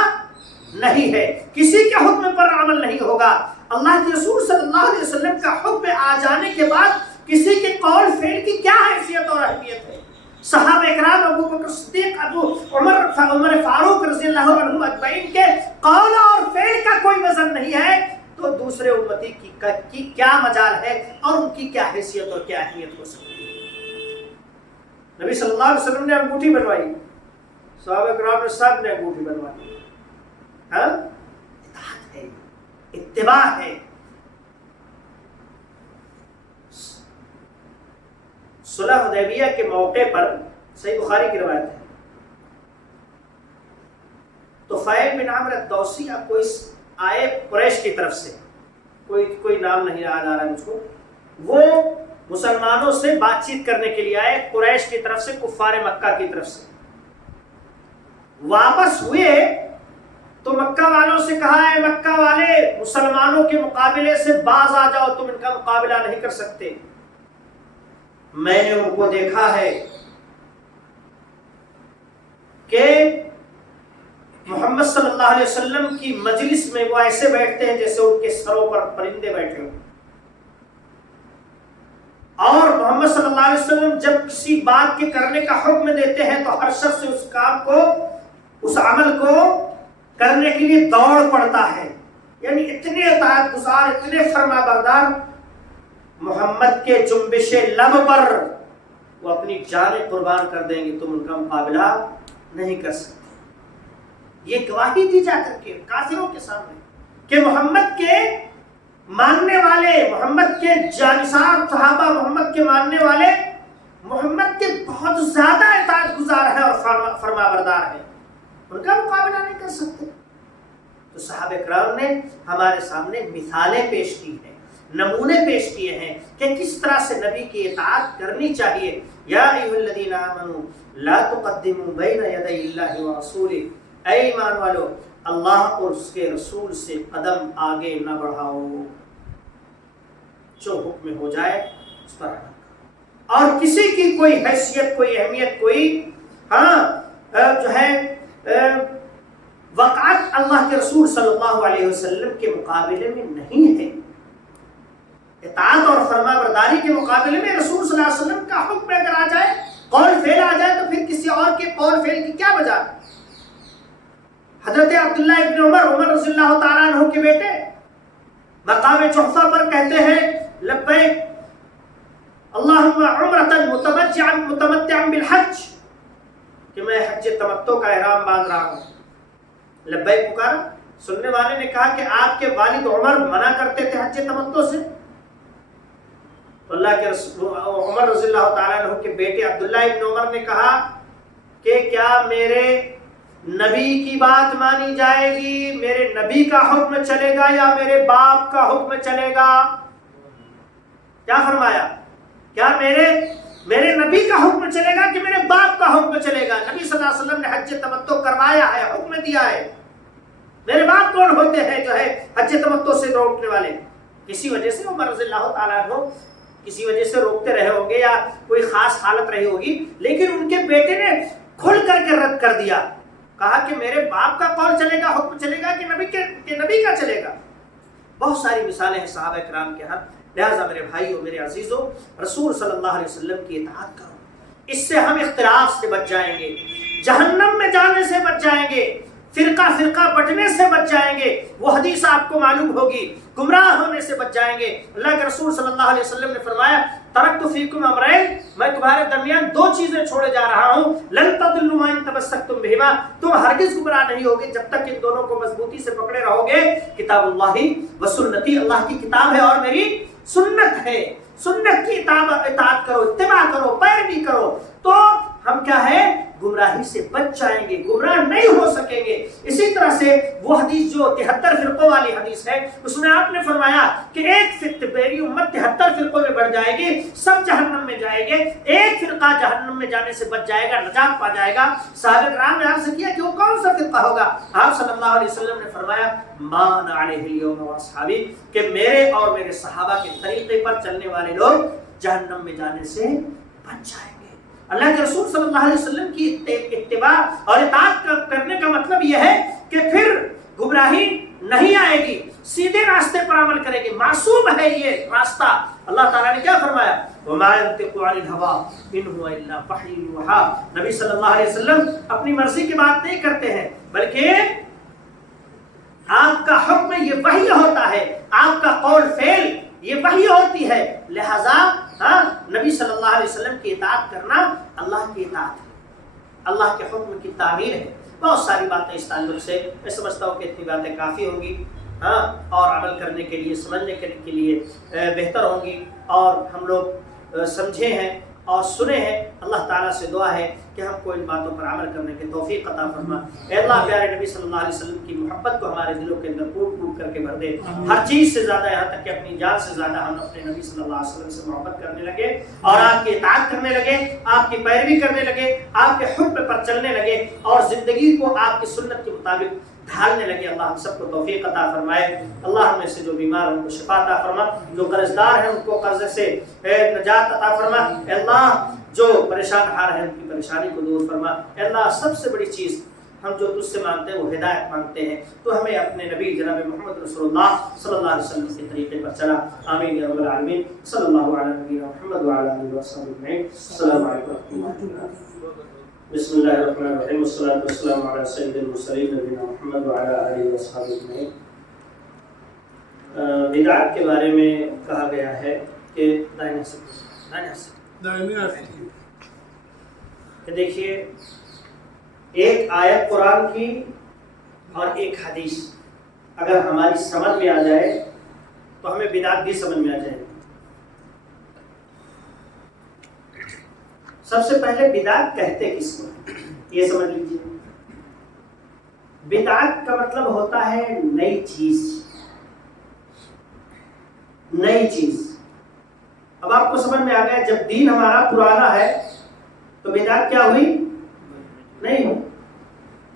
نہیں ہے, کسی کے حکم پر عمل نہیں ہوگا. اللہ کے رسول صلی اللہ علیہ وسلم کا حکم آ جانے کے بعد کسی کے قول فعل کی کیا حیثیت اور اہمیت ہے؟ صحابہ اکرام ابو بکر صدیق, عمر فاروق رضی اللہ عنہم اجمعین کے قول اور فعل کا کوئی وزن نہیں ہے, تو دوسرے امتی کی کیا مجال ہے اور ان کی کیا حیثیت اور کیا اہمیت ہو سکتی ہے؟ نبی صلی اللہ علیہ وسلم نے انگوٹھی بنوائی, صحابہ کرام نے سب نے انگوٹھی بنوائی. ہاں, اطاعت ہے, اتباع ہے. صلح حدیبیہ کے موقع پر صحیح بخاری کی روایت ہے, تو طفیل بن عمرو الدوسی آپ کو اس آئے قریش کی طرف سے, کوئی نام نہیں یاد آ رہا ہے مجھ کو, وہ مسلمانوں سے بات چیت کرنے کے لیے آئے قریش کی طرف سے, کفار مکہ کی طرف سے. واپس ہوئے تو مکہ والوں سے کہا ہے مکہ والے, مسلمانوں کے مقابلے سے باز آ جاؤ, تم ان کا مقابلہ نہیں کر سکتے. میں نے ان کو دیکھا ہے کہ محمد صلی اللہ علیہ وسلم کی مجلس میں وہ ایسے بیٹھتے ہیں جیسے ان کے سروں پر پرندے بیٹھے ہوں, اور محمد صلی اللہ علیہ وسلم جب کسی بات کے کرنے کا حکم دیتے ہیں تو ہر شخص اس کام کو, اس عمل کو کرنے کے لیے دوڑ پڑتا ہے. یعنی اتنے اطاعت گزار, اتنے فرما بردار, محمد کے جنبش لب پر وہ اپنی جانیں قربان کر دیں گے, تم ان کا مقابلہ نہیں کر سکتے. یہ گواہی دی جا کر کے کافروں کے سامنے کہ محمد کے ماننے والے, محمد کے جانثار صحابہ, محمد کے ماننے والے محمد کے بہت زیادہ اطاعت گزار ہیں اور فرما بردار ہیں, ان کا مقابلہ نہیں کر سکتے. تو صحابہ کرام نے ہمارے سامنے مثالیں پیش کی ہیں, نمونے پیش کیے ہیں کہ کس طرح سے نبی کی اطاعت کرنی چاہیے. یا ایھا الذین آمنوا لا تقدموا بین یدی اللہ ورسولہ, اے ایمان والو اللہ اور اس کے رسول سے قدم آگے نہ بڑھاؤ, جو حکم ہو جائے اس پر عمل کرو, اور کسی کی کوئی حیثیت, کوئی اہمیت, کوئی جو ہے وقعت اللہ کے رسول صلی اللہ علیہ وسلم کے مقابلے میں نہیں ہے. اطاعت اور فرما برداری کے مقابلے میں رسول صلی اللہ علیہ وسلم کا حکم اگر آ جائے, قول فعل آ جائے, تو پھر کسی اور کے قول فعل کی کیا وجہ؟ حضرت عبداللہ ابن عمر رضی اللہ تعالیٰ عنہ کے بیٹے مقام جحفہ پر کہتے ہیں لبیک اللہم عمرۃ متمتعا بالحج, کہ میں حج تمتع کا احرام باندھ رہا ہوں. لبیک پکارا. سننے والے نے کہا کہ آپ کے والد عمر منع کرتے تھے حج تمتع سے, تو اللہ کے رسول عمر رضی اللہ تعالیٰ عنہ کے بیٹے عبداللہ ابن عمر نے کہا کہ کیا میرے نبی کی بات مانی جائے گی, میرے نبی کا حکم چلے گا یا میرے باپ کا حکم چلے گا؟ کیا فرمایا؟ کیا میرے میرے نبی کا حکم چلے گا کہ میرے باپ کا حکم چلے گا؟ نبی صلی اللہ علیہ وسلم نے حج تمتع کروایا ہے، حکم دیا ہے۔ میرے باپ کون ہوتے ہیں جو ہے حج تمتع سے روکنے والے؟ کسی وجہ سے عمر رضی اللہ تعالیٰ عنہ کسی وجہ سے روکتے رہے ہوں گے یا کوئی خاص حالت رہی ہوگی، لیکن ان کے بیٹے نے کھل کر کے رد کر دیا، کہا کہ میرے باپ کا قول چلے گا، حکم چلے گا کہ نبی کا چلے گا۔ بہت ساری مثالیں ہیں صحابہ کرام کے ہاں۔ لہٰذا میرے بھائیو، میرے عزیزو، رسول صلی اللہ علیہ وسلم کی اطاعت کرو، اس سے ہم اختلاف سے بچ جائیں گے، جہنم میں جانے سے بچ جائیں گے، فرقہ فرقہ بٹنے سے بچ جائیں گے۔ وہ حدیث آپ کو معلوم ہوگی، گمراہ ہونے سے بچ جائیں گے۔ اللہ کے رسول صلی اللہ علیہ وسلم نے فرمایا، ترکت فیکم امرین، میں تمہارے درمیان دو چیزیں چھوڑے جا رہا ہوں، لن تضلوا ما ان تمسکتم بہما، تم ہرگز گمراہ نہیں ہوگے جب تک ان دونوں کو مضبوطی سے پکڑے رہو گے، کتاب اللہ و سنتی، اللہ کی کتاب ہے اور میری سنت ہے۔ سنت کی اطاعت کرو، اتباع کرو، پیروی کرو، تو ہم کیا ہے، گمراہی سے بچ جائیں گے، گمراہ نہیں ہو سکیں گے۔ اسی طرح سے وہ حدیث جو 73 فرقوں والی حدیث ہے، اس میں آپ نے فرمایا کہ میری امت 73 فرقوں میں بڑھ جائے گی، سب جہنم میں جائے گے، ایک فرقہ جہنم میں جانے سے بچ جائے گا، نجات پا جائے گا۔ صحابہ کرام نے عرض کیا کہ وہ کون سا فرقہ ہوگا؟ آپ صلی اللہ علیہ وسلم نے فرمایا، ما انا علیہ الیوم واصحابی، کہ میرے اور میرے صحابہ کے طریقے پر چلنے والے لوگ جہنم میں جانے سے بچ جائیں گے۔ اللہ کے رسول صلی اللہ علیہ وسلم کی اتباع اور اطاعت کرنے کا مطلب یہ ہے کہ پھر گمراہی نہیں آئے گی، سیدھے راستے پر عمل کرے گی، معصوم ہے یہ راستہ۔ اللہ تعالیٰ نے کیا فرمایا؟ وَمَا يَنْطِقُ عَنِ الْهَوَىٰ إِنْ هُوَ إِلَّا وَحْيٌ يُوحَىٰ، نبی صلی اللہ علیہ وسلم اپنی مرضی کی بات نہیں کرتے ہیں، بلکہ آپ کا حکم یہ وحی ہوتا ہے، آپ کا قول فعل یہ وحی ہوتی ہے۔ لہذا نبی صلی اللہ علیہ وسلم کی اطاعت کرنا اللہ کی اطاعت ہے، اللہ کے حکم کی تعمیل ہے۔ بہت ساری باتیں اس تعلق سے، میں سمجھتا ہوں کہ اتنی باتیں کافی ہوں گی اور عمل کرنے کے لیے، سمجھنے کے لیے بہتر ہوں گی، اور ہم لوگ سمجھے ہیں اور سنے ہیں۔ اللہ تعالیٰ سے دعا ہے کہ ہم کو ان باتوں پر عمل کرنے کی توفیق عطا فرما۔ اے اللہ، پیارے نبی صلی اللہ علیہ وسلم کی محبت کو ہمارے دلوں کے اندر پھوٹ پھوٹ کر کے بھر دے، ہر چیز سے زیادہ، یہاں تک کہ اپنی جان سے زیادہ ہم اپنے نبی صلی اللہ علیہ وسلم سے محبت کرنے لگے اور آپ کی اطاعت کرنے لگے، آپ کی پیروی کرنے لگے، آپ کے حکم پر چلنے لگے اور زندگی کو آپ کی سنت کے مطابق ڈھالنے لگے۔ اللہ ہم سب کو توفیق عطا فرمائے۔ اللہ ہم میں سے جو بیمار ہیں ان کو شفا عطا فرما، جو قرض دار ہیں ان کو قرض سے نجات عطا فرما۔ اے اللہ، جو پریشان حال ہیں ان کی پریشانی کو دور فرما۔ اے اللہ، سب سے بڑی چیز ہم جو تجھ سے مانگتے ہیں وہ ہدایت مانگتے ہیں، تو ہمیں اپنے نبی جناب محمد رسول اللہ صلی اللہ علیہ وسلم کے طریقے پر چلا۔ آمین یا رب العالمین۔ صلی اللہ علیہ نبینا محمد وعلی آلہ وصحبہ اجمعین۔ السلام علیکم ورحمۃ اللہ وبرکاتہ۔ بسم اللہ الرحمن الرحیم، والصلاة والسلام علی سید المرسلین نبینا محمد وعلی آلہ وصحبہ اجمعین۔ بدعت کے بارے میں کہا گیا ہے کہ دیکھیے، ایک آیت قرآن کی اور ایک حدیث اگر ہماری سمجھ میں آ جائے تو ہمیں بدعت بھی سمجھ میں آ جائے۔ سب سے پہلے بدعت کہتے کس کو، یہ سمجھ لیجیے۔ بدعت کا مطلب ہوتا ہے نئی چیز، نئی چیز۔ اب آپ کو سمجھ میں آ گیا، جب دین ہمارا پرانا ہے تو بدعت کیا ہوئی؟ نہیں ہوئی۔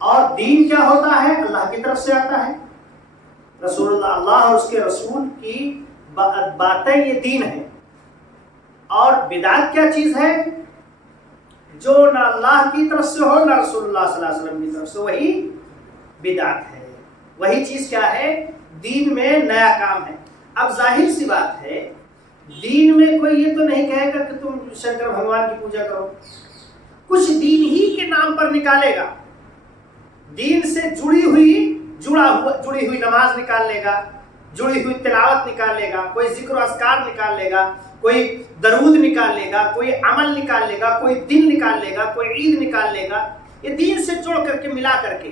اور دین کیا ہوتا ہے؟ اللہ کی طرف سے آتا ہے، رسول اللہ اور اس کے رسول کی باتیں یہ دین ہے۔ اور بدعت کیا چیز ہے؟ جو نہ اللہ کی طرف سے ہو نہ رسول اللہ صلی اللہ علیہ وسلم کی طرف سے، وہی بدعت ہے۔ وہی چیز کیا ہے؟ دین میں نیا کام ہے۔ اب ظاہر سی بات ہے، دین میں کوئی یہ تو نہیں کہے گا کہ تم شنکر بھگوان کی پوجا کرو، کچھ دین ہی کے نام پر نکالے گا، دین سے جڑی ہوئی نماز نکال لے گا، جڑی ہوئی تلاوت نکال لے گا، کوئی ذکر و اذکار نکال لے گا، کوئی درود نکال لے گا، کوئی عمل نکال لے گا، کوئی دن نکال لے گا، کوئی عید نکال لے گا، یہ دین سے جوڑ کر کے ملا کر کے۔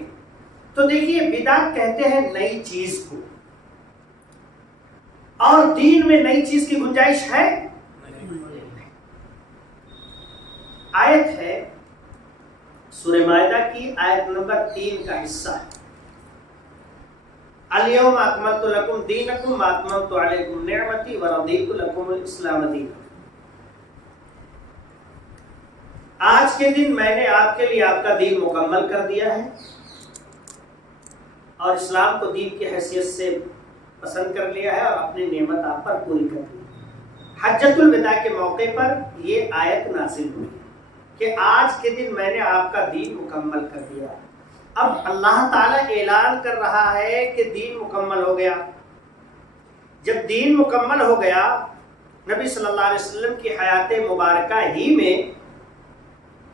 تو دیکھیے، بدعت کہتے ہیں نئی چیز کو، اور دین میں نئی چیز کی گنجائش ہے؟ آیت ہے سورہ مائدہ کی آیت نمبر 3 کا حصہ، الیوم اکملت لکم دینکم واتممت علیکم نعمتی ورضیت لکم الاسلام دینا۔ آج کے دن میں نے آپ کے لیے آپ کا دین مکمل کر دیا ہے اور اسلام کو دین کی حیثیت سے پسند کر لیا ہے اور اپنی نعمت آپ پر پوری کر دی. حجۃ الوداع کے موقع پر یہ آیت نازل ہوئی کہ آج کے دن میں نے آپ کا دین مکمل کر دیا. اب اللہ تعالیٰ اعلان کر رہا ہے کہ دین مکمل ہو گیا. جب دین مکمل ہو گیا، نبی صلی اللہ علیہ وسلم کی حیات مبارکہ ہی میں،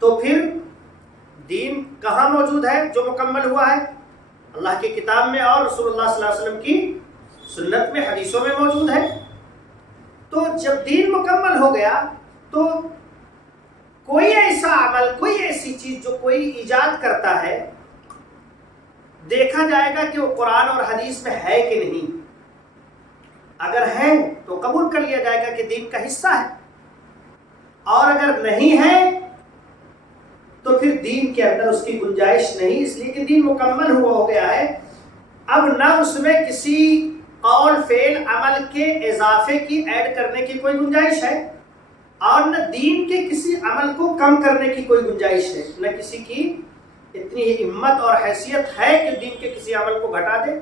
تو پھر دین کہاں موجود ہے جو مکمل ہوا ہے؟ اللہ کی کتاب میں اور رسول اللہ صلی اللہ علیہ وسلم کی سنت میں، حدیثوں میں موجود ہے. تو جب دین مکمل ہو گیا تو کوئی ایسا عمل، کوئی ایسی چیز جو کوئی ایجاد کرتا ہے، دیکھا جائے گا کہ وہ قرآن اور حدیث میں ہے کہ نہیں. اگر ہے تو قبول کر لیا جائے گا کہ دین کا حصہ ہے، اور اگر نہیں ہے تو پھر دین کے اندر اس کی گنجائش نہیں، اس لیے کہ دین مکمل ہو گیا ہے. اب نہ اس میں کسی قول فعل عمل کے اضافے کی ایڈ کرنے کی کوئی گنجائش ہے، اور نہ دین کے کسی عمل کو کم کرنے کی کوئی گنجائش ہے. نہ کسی کی اتنی ہمت اور حیثیت ہے کہ دین کے کسی عمل کو گھٹا دے،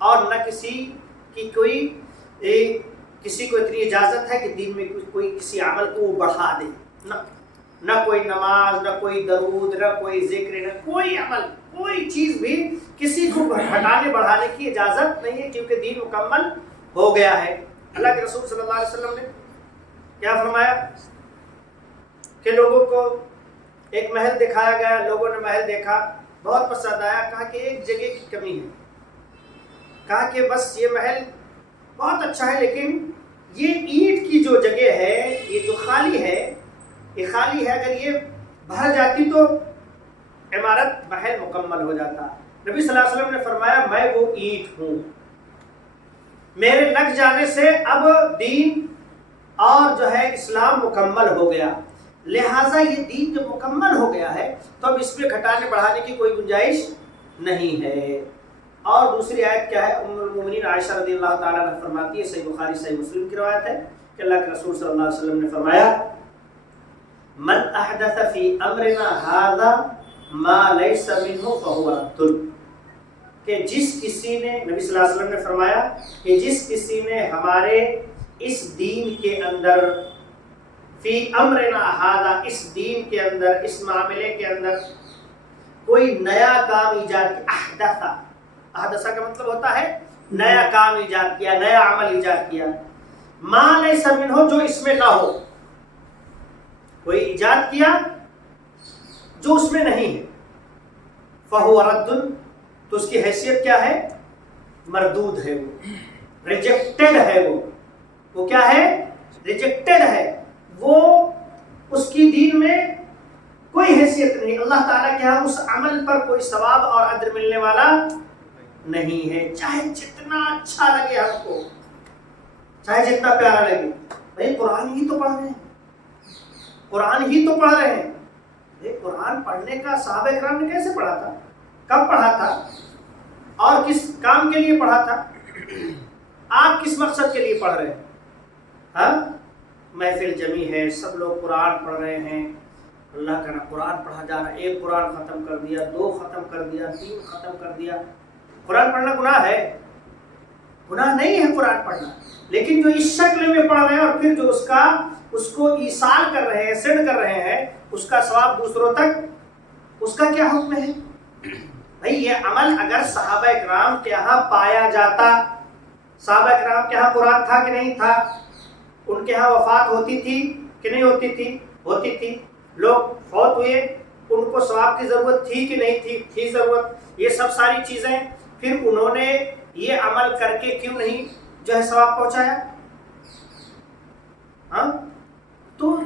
اور نہ کسی کی کسی کو اتنی اجازت ہے کہ دین میں کوئی کسی عمل کو وہ بڑھا دے. نہ کوئی نماز، نہ کوئی درود، نہ کوئی ذکر، نہ کوئی عمل، کوئی چیز بھی کسی کو ہٹانے بڑھانے کی اجازت نہیں ہے، کیونکہ دین مکمل ہو گیا ہے. اللہ کے رسول صلی اللہ علیہ وسلم نے کیا فرمایا کہ لوگوں کو ایک محل دکھایا گیا، لوگوں نے محل دیکھا، بہت پسند آیا، کہا کہ ایک جگہ کی کمی ہے. کہا کہ بس یہ محل بہت اچھا ہے، لیکن یہ اینٹ کی جو جگہ ہے، یہ جو خالی ہے، یہ خالی ہے، اگر یہ بھر جاتی تو عمارت محل مکمل ہو جاتا. نبی صلی اللہ علیہ وسلم نے فرمایا میں وہ اینٹ ہوں، میرے لگ جانے سے اب دین اور جو ہے اسلام مکمل ہو گیا. لہٰذا یہ دین جو مکمل ہو گیا ہے تو اب اس میں گھٹانے بڑھانے کی کوئی گنجائش نہیں ہے. اور دوسری آیت کیا ہے؟ ام المومنین عائشہ رضی اللہ تعالیٰ عنہ فرماتی ہے، صحیح بخاری صحیح مسلم کی روایت ہے کہ اللہ کے رسول صلی اللہ علیہ وسلم نے فرمایا من احدث فی امرنا ھذا ما لیس منہ فہو رد، کہ جس کسی نے، نبی صلی اللہ علیہ وسلم نے فرمایا کہ جس کسی نے ہمارے اس دین کے اندر، فی امرنا ھذا، اس دین کے اندر، اس معاملے کے اندر کوئی نیا کام ایجاد کیا، احدثہ کا مطلب ہوتا ہے نیا کام ایجاد کیا، نیا عمل ایجاد کیا، ما لیس منہ، جو اس میں نہ ہو، کوئی ایجاد کیا جو اس میں نہیں ہے، فہو رد، تو اس کی حیثیت کیا ہے؟ مردود ہے، وہ ریجیکٹڈ ہے، وہ کیا ہے؟ ریجیکٹڈ ہے، وہ اس کی دین میں کوئی حیثیت نہیں. اللہ تعالیٰ کے ہاں اس عمل پر کوئی ثواب اور اجر ملنے والا نہیں ہے، چاہے جتنا اچھا لگے ہم کو، چاہے جتنا پیارا لگے. بھائی قرآن ہی تو پڑھ رہے ہیں، قرآن ہی تو پڑھ رہے ہیں. قرآن پڑھنے کا صحابہ کرام نے کیسے پڑھا تھا، کب پڑھا تھا، اور کس کام کے لیے پڑھا تھا؟ آپ کس مقصد کے لیے پڑھ رہے ہیں؟ ہاں، محفل جمی ہے، سب لوگ قرآن پڑھ رہے ہیں، اللہ کا قرآن پڑھا جا رہا ہے، ایک قرآن ختم کر دیا، 2 ختم کر دیا، 3 ختم کر دیا. قرآن پڑھنا گناہ ہے؟ گناہ نہیں ہے قرآن پڑھنا، لیکن جو اس شکل میں پڑھ رہے ہیں اور پھر جو اس کو ایصال کر رہے ہیں، سینڈ کر رہے ہیں، اس کا ثواب دوسروں تک، اس کا کیا حکم ہے؟ بھائی یہ عمل اگر صحابہ کرام کے یہاں پایا جاتا، صحابہ کرام کے یہاں قرآن تھا کہ نہیں تھا، ان کے یہاں وفات ہوتی تھی کہ نہیں ہوتی تھی؟ ہوتی تھی. لوگ فوت ہوئے، ان کو ثواب کی ضرورت تھی کہ نہیں تھی؟ تھی ضرورت. یہ سب ساری چیزیں، پھر انہوں نے یہ عمل کر کے کیوں نہیں جو ہے ثواب پہنچایا؟ ہاں، تو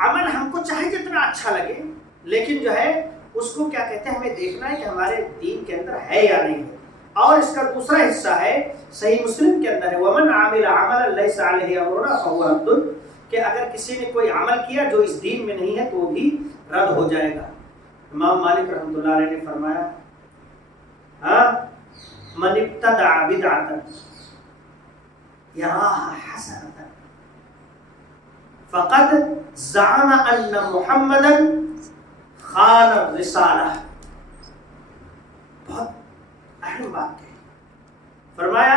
عمل ہم کو چاہے جتنا اچھا لگے، لیکن جو ہے اس کو کیا کہتے ہیں، ہمیں دیکھنا ہے کہ ہمارے دین کے اندر ہے یا نہیں ہے. اور اس کا دوسرا حصہ ہے، صحیح مسلم کے اندر ہے، وَمَنْ عَمِلَ عَمَلًا لَيْسَ عَلَيْهِ أَمْرُنَا فَهُوَ رَدٌّ، کہ اگر کسی نے کوئی عمل کیا جو اس دین میں نہیں ہے تو وہ بھی رد ہو جائے گا. امام مالک رحمۃ اللہ علیہ نے فرمایا من ابتدع بدعة یراها حسنة فقد زعم ان محمدا خان الرسالہ. بہت اہم بات ہے. فرمایا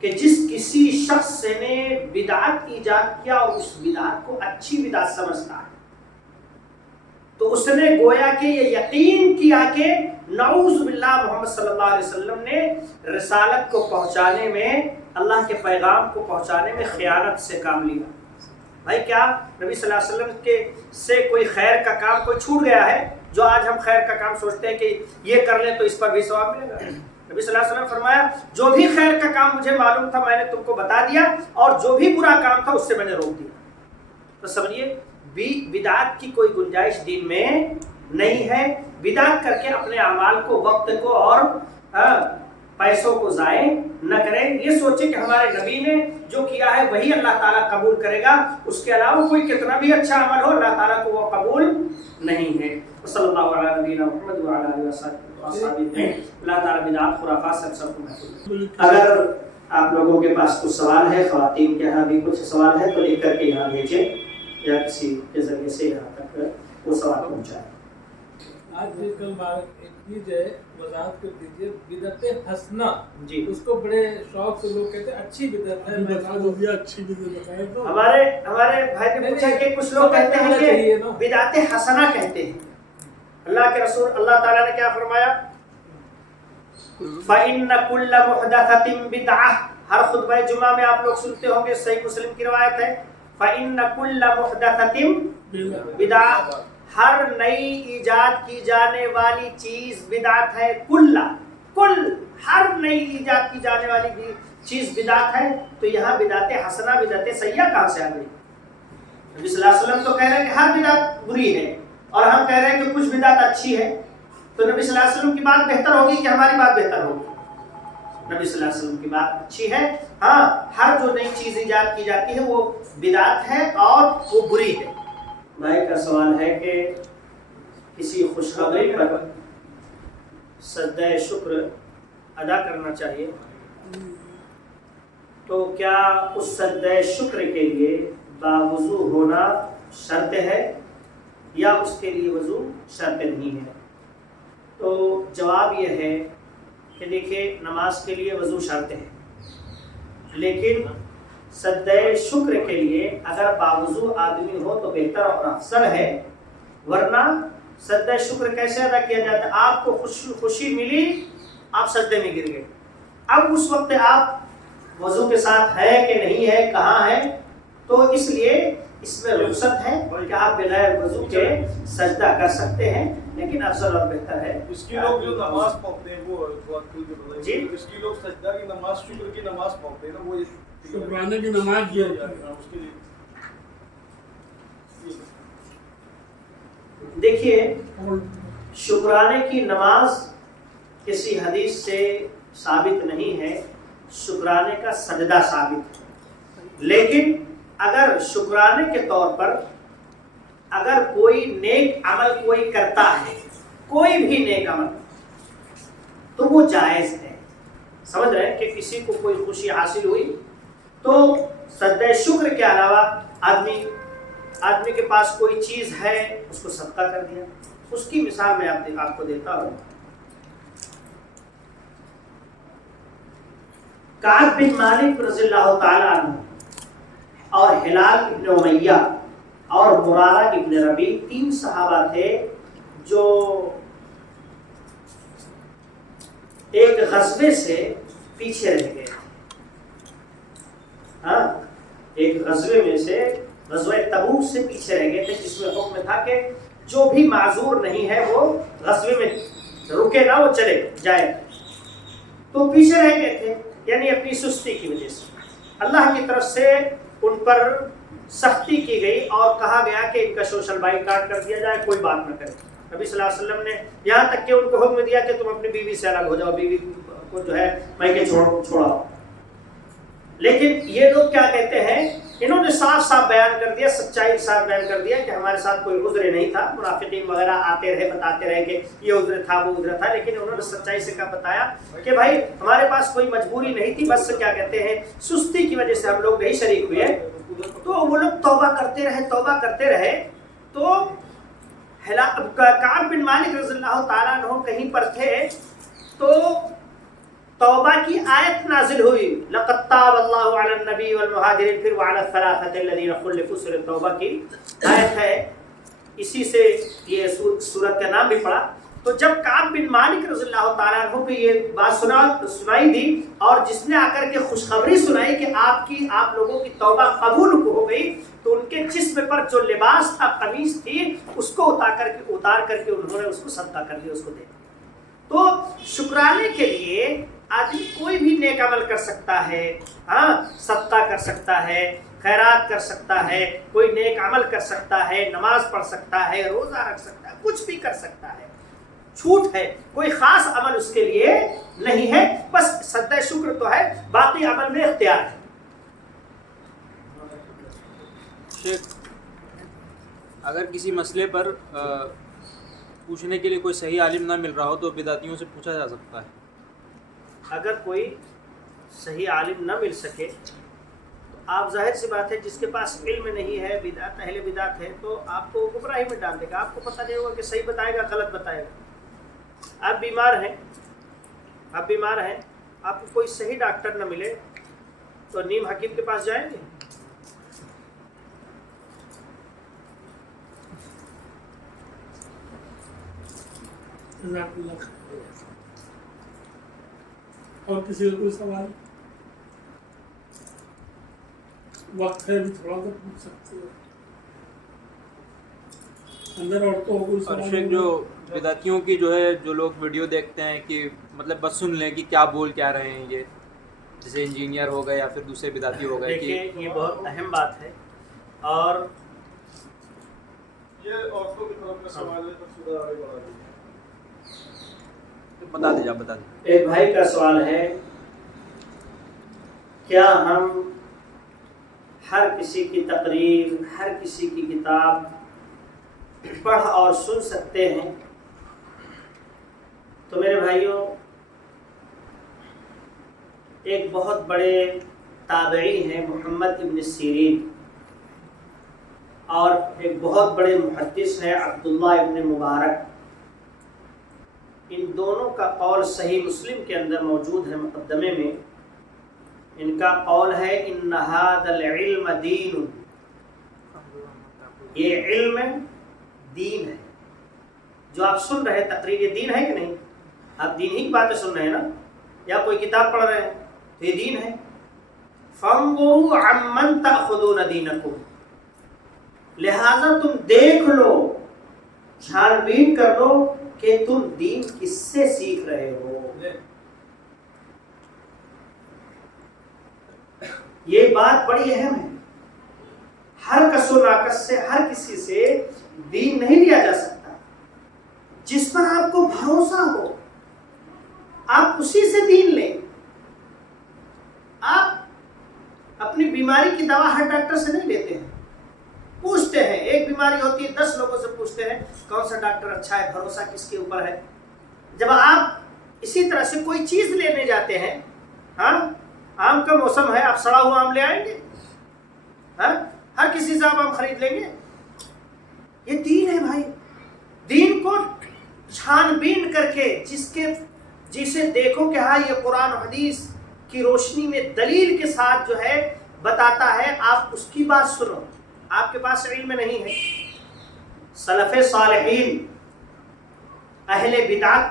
کہ جس کسی شخص نے بدعت ایجاد کیا اور اس بدعت کو اچھی بدعت سمجھتا ہے تو اس نے گویا کہ یہ یقین کیا کہ نعوذ باللہ محمد صلی اللہ علیہ وسلم نے رسالت کو پہنچانے میں، اللہ کے پیغام کو پہنچانے میں خیانت سے کام لیا. بھائی کیا نبی صلی اللہ علیہ وسلم کے سے کوئی خیر کا کام کوئی چھوٹ گیا ہے؟ جو آج ہم خیر کا کام سوچتے ہیں کہ یہ کر لیں تو اس پر بھی ثواب ملے گا. نبی صلی اللہ علیہ وسلم فرمایا جو بھی خیر کا کام مجھے معلوم تھا میں نے تم کو بتا دیا، اور جو بھی برا کام تھا اس سے میں نے روک دیا. تو سمجھیے بدعت کی کوئی گنجائش دین میں نہیں ہے. بدعت کر کے اپنے اعمال کو، وقت کو اور پیسوں کو ضائع نہ کریں. یہ سوچیں کہ ہمارے نبی نے جو کیا ہے وہی اللہ تعالیٰ قبول کرے گا، اس کے علاوہ کوئی کتنا بھی اچھا عمل ہو اللہ تعالیٰ کو وہ قبول نہیں ہے. صلی اللہ علیہ نبینا محمد وعلی آلہ وصحبہ. اللہ تعالیٰ بدعات خرافات سے سب کو محفوظ. اگر آپ لوگوں کے پاس کچھ سوال ہے، خواتین کے یہاں بھی کچھ سوال ہے تو لکھ کر کے یہاں بھیجیں یا کسی کے ذریعے سے یہاں تک وہ سوال پہنچائیں. آج بھی کل ایک چیز ہے، وضاحت کر دیجیے. بدعت حسنہ، جی اس کو بڑے شوق سے لوگ کہتے ہیں اچھی بدعت ہے. اچھی بدعت تو ہمارے بھائی نے پوچھا کہ کچھ لوگ کہتے ہیں کہ بدعت حسنہ کہتے ہیں. اللہ کے رسول اللہ تعالیٰ نے کیا فرمایا؟ فَإِنَّ كُلَّ مُحْدَثَةٍ بِدْعَةٍ. ہر خطبہ جمعہ میں آپ لوگ سنتے ہوں گے، صحیح مسلم کی روایت ہے. فَإِنَّ كُلَّ مُحْدَثَةٍ بِدْعَةٍ. ہر نئی ایجاد کی جانے والی چیز بدعت ہے. کل ہر نئی ایجاد کی جانے والی چیز بدعت ہے. تو یہاں بدعت حسنہ بدعت سیئہ کہاں سے آ گئی؟ نبی صلی اللہ علیہ وسلم تو کہہ رہے ہیں کہ ہر بدعت بری ہے اور ہم کہہ رہے ہیں کہ کچھ بدعت اچھی ہے. تو نبی صلی اللہ علیہ وسلم کی بات بہتر ہوگی کہ ہماری بات بہتر ہوگی؟ نبی صلی اللہ علیہ وسلم کی بات اچھی ہے. ہاں، ہر جو نئی چیز ایجاد کی جاتی ہے وہ بدعت ہے اور وہ بری ہے. بھائی کا سوال ہے کہ کسی خوشخبری پر سجدہ شکر ادا کرنا چاہیے تو کیا اس سجدہ شکر کے لیے باوضو ہونا شرط ہے یا اس کے لیے وضو شرط نہیں ہے؟ تو جواب یہ ہے کہ دیکھیے نماز کے لیے وضو شرط ہے، لیکن سجدہ شکر کے لیے اگر باوضو آدمی ہو تو بہتر اور افضل ہے. ورنہ سجدہ شکر کیسے ادا کیا جاتا ہے؟ آپ کو خوشی ملی، آپ سجدے میں گر گئے. اب اس وقت آپ وضو کے ساتھ ہے کہ نہیں ہے، کہاں ہے؟ تو اس لیے اس میں رخصت ہے کہ آپ بغیر وضو کے سجدہ کر سکتے ہیں، لیکن افضل اور بہتر ہے. اس کی لوگ جو نماز پڑھتے ہیں وہ جی اس کی لوگ سجدہ کی نماز، شکر کی نماز پڑھتے ہیں نا، وہ شکرانے کی نماز کیا اس کے لیے. دیکھیے شکرانے کی نماز کسی حدیث سے ثابت نہیں ہے، شکرانے کا سجدہ ثابت ہے. لیکن اگر شکرانے کے طور پر اگر کوئی نیک عمل کوئی کرتا ہے، کوئی بھی نیک عمل، تو وہ جائز ہے. سمجھ رہے ہیں کہ کسی کو کوئی خوشی حاصل ہوئی تو سجدہ شکر کے علاوہ آدمی کے پاس کوئی چیز ہے اس کو صدقہ کر دیا. اس کی مثال میں آپ کو دیتا ہوں. کعب بن مالک رضی اللہ تعالی عنہ اور ہلال ابن امیہ اور مرارہ ابن ربیع 3 صحابہ تھے جو ایک غزوے سے پیچھے رہ گئے. ہاں، ایک غزوے میں سے غزوہ تبوک سے پیچھے رہ گئے تھے، جس میں حکم تھا کہ جو بھی معذور نہیں ہے وہ غزوے میں رکے نہ، وہ چلے جائے. تو پیچھے رہ گئے تھے، یعنی اپنی سستی کی وجہ سے. اللہ کی طرف سے ان پر سختی کی گئی اور کہا گیا کہ ان کا سوشل بائیکاٹ کر دیا جائے، کوئی بات نہ کرے. نبی صلی اللہ علیہ وسلم نے یہاں تک کہ ان کو حکم دیا کہ تم اپنی بیوی سے الگ ہو جاؤ، بیوی کو جو ہے میکے چھوڑاؤ. لیکن یہ لوگ کیا کہتے ہیں، انہوں نے صاف صاف بیان کر دیا، سچائی کے ساتھ بیان کر دیا کہ ہمارے ساتھ کوئی عذر نہیں تھا. منافقین وغیرہ آتے رہے، بتاتے رہے کہ یہ عذر تھا وہ عذر تھا، لیکن انہوں نے سچائی سے کیا بتایا کہ بھائی ہمارے پاس کوئی مجبوری نہیں تھی، بس کیا کہتے ہیں سستی کی وجہ سے ہم لوگ نہیں شریک ہوئے. تو تو وہ لوگ توبہ کرتے رہے تو کعب بن مالک رضی اللہ تعالیٰ عنہ کہیں پر تھے تو توبہ کی آیت نازل ہوئی، لقد تاب اللہ علی النبی والمہاجرین، پھر وعلی الثلاثۃ الذین خلفوا، سورۃ توبہ کی آیت ہے، اسی سے یہ سورت کا نام بھی پڑا۔ تو جب کعب بن مالک رضی اللہ تعالیٰ عنہ کو یہ بات سنائی دی اور جس نے آ کر کے خوشخبری سنائی کہ آپ لوگوں کی توبہ قبول ہو گئی، تو ان کے جسم پر جو لباس تھا، قمیص تھی، اس کو اتار کر کے انہوں نے اس کو صدقہ کر دیا، اس کو دے۔ تو شکرانے کے لیے آدمی کوئی بھی نیک عمل کر سکتا ہے، صدقہ کر سکتا ہے، خیرات کر سکتا ہے، کوئی نیک عمل کر سکتا ہے، نماز پڑھ سکتا ہے، روزہ رکھ سکتا ہے، کچھ بھی کر سکتا ہے، چھوٹ ہے، کوئی خاص عمل اس کے لیے نہیں ہے، بس سجدہ شکر تو ہے، باقی عمل میں اختیار ہے۔ شیخ، اگر کسی مسئلے پر پوچھنے کے لیے کوئی صحیح عالم نہ مل رہا ہو تو بدعتیوں سے پوچھا جا سکتا ہے؟ اگر کوئی صحیح عالم نہ مل سکے تو آپ ظاہر سی بات ہے جس کے پاس علم نہیں ہے، بدعت اہل بدعت ہے، تو آپ کو گمراہی میں ڈال دے گا، آپ کو پتہ نہیں ہوگا کہ صحیح بتائے گا غلط بتائے گا۔ آپ بیمار ہیں، آپ کو کوئی صحیح ڈاکٹر نہ ملے تو نیم حکیم کے پاس جائیں گے؟ اور کسی کا کوئی سوال؟ وقت ہے بھی تھوڑا سا پوچھ سکتے ہو اندر عورتوں کو کوئی اور سوال؟ شیخ، جو بدعتیوں کی جو لوگ ویڈیو دیکھتے ہیں کہ مطلب بس سن لیں کہ کیا بول کیا رہے ہیں، یہ جیسے انجینئر ہو گئے یا پھر دوسرے بدعتی ہو گئے، دیکھیے یہ بہت اہم بات ہے، اور یہ عورتوں کی طرف کا سوال ہے، تفصیل آگے بڑھا دیجیے۔ بتا دیجیے۔ ایک بھائی کا سوال ہے، کیا ہم ہر کسی کی تقریر، ہر کسی کی کتاب پڑھ اور سن سکتے ہیں؟ تو میرے بھائیوں، ایک بہت بڑے تابعی ہیں محمد ابن سیرین، اور ایک بہت بڑے محدث ہیں عبداللہ ابن مبارک، ان دونوں کا قول صحیح مسلم کے اندر موجود ہے، مقدمے میں ان کا قول ہے ان ھذا العلم دین، یہ علم دین ہے۔ جو آپ سن رہے ہیں تقریر، یہ دین ہے کہ نہیں؟ آپ دین ہی کی باتیں سن رہے ہیں نا، یا کوئی کتاب پڑھ رہے ہیں تو یہ دین ہے۔ فانظروا عمن تأخذون دینکم، لہذا تم دیکھ لو، چھان بین کر لو کہ تم دین کس سے سیکھ رہے ہو۔ یہ بات بڑی اہم ہے، ہر کس و ناکس سے، ہر کسی سے دین نہیں لیا جا سکتا، جس پر آپ کو بھروسہ ہو آپ اسی سے دین لیں۔ آپ اپنی بیماری کی دوا ہر ڈاکٹر سے نہیں لیتے ہیں، پوچھتے ہیں، ایک بیماری ہوتی ہے 10 لوگوں سے پوچھتے ہیں کون سا ڈاکٹر اچھا ہے، بھروسہ کس کے اوپر ہے۔ جب آپ اسی طرح سے کوئی چیز لینے جاتے ہیں، آم کا موسم ہے، آپ سڑا ہوا آم لے آئیں گے؟ ہر کسی سے آپ آم خرید لیں گے؟ یہ دین ہے بھائی، دین کو چھان بین کر کے جسے دیکھو کہ ہاں یہ قرآن و حدیث کی روشنی میں دلیل کے ساتھ جو ہے بتاتا ہے، آپ اس کی بات سنو۔ آپ کے پاس علم نہیں ہے، سلف صالحین اہل بدعت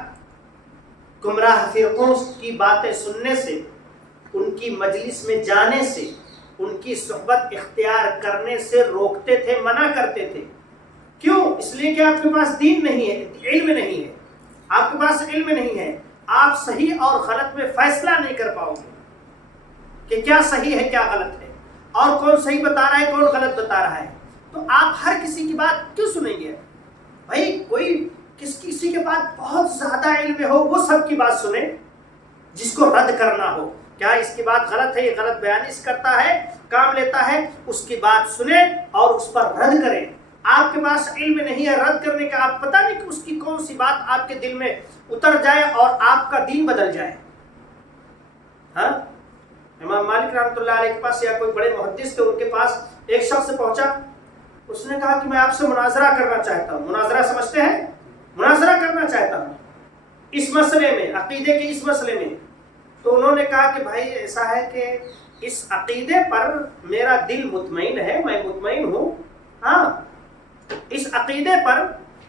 گمراہ فرقوں کی باتیں سننے سے، ان کی مجلس میں جانے سے، ان کی صحبت اختیار کرنے سے روکتے تھے، منع کرتے تھے۔ کیوں؟ اس لیے کہ آپ کے پاس دین نہیں ہے، علم نہیں ہے، آپ کے پاس علم نہیں ہے، آپ صحیح اور غلط میں فیصلہ نہیں کر پاؤ گے کہ کیا صحیح ہے کیا غلط ہے، اور کون صحیح بتا رہا ہے کون غلط بتا رہا ہے۔ تو آپ ہر کسی کی بات کیوں سنیں گے بھائی؟ کوئی کسی کے پاس بہت زیادہ علم ہو وہ سب کی بات سنیں، جس کو رد کرنا ہو، کیا اس کی بات غلط ہے، یہ غلط بیان کرتا ہے، کام لیتا ہے، اس کی بات سنیں اور اس پر رد کریں۔ آپ کے پاس علم نہیں ہے رد کرنے کا، آپ پتہ نہیں کہ اس کی کون سی بات آپ کے دل میں اتر جائے اور آپ کا دین بدل جائے۔ امام مالک رحمۃ اللہ علیہ کے پاس یا کوئی بڑے محدث تھے ان کے پاس ایک شخص پہنچا، اس نے کہا کہ میں آپ سے مناظرہ کرنا چاہتا ہوں. مناظرہ سمجھتے ہیں؟ مناظرہ کرنا چاہتا ہوں اس مسئلے میں، عقیدے کے اس مسئلے میں. تو انہوں نے کہا کہ بھائی ایسا ہے کہ اس عقیدے پر میرا دل مطمئن ہے، میں مطمئن ہوں. ہاں، اس عقیدے پر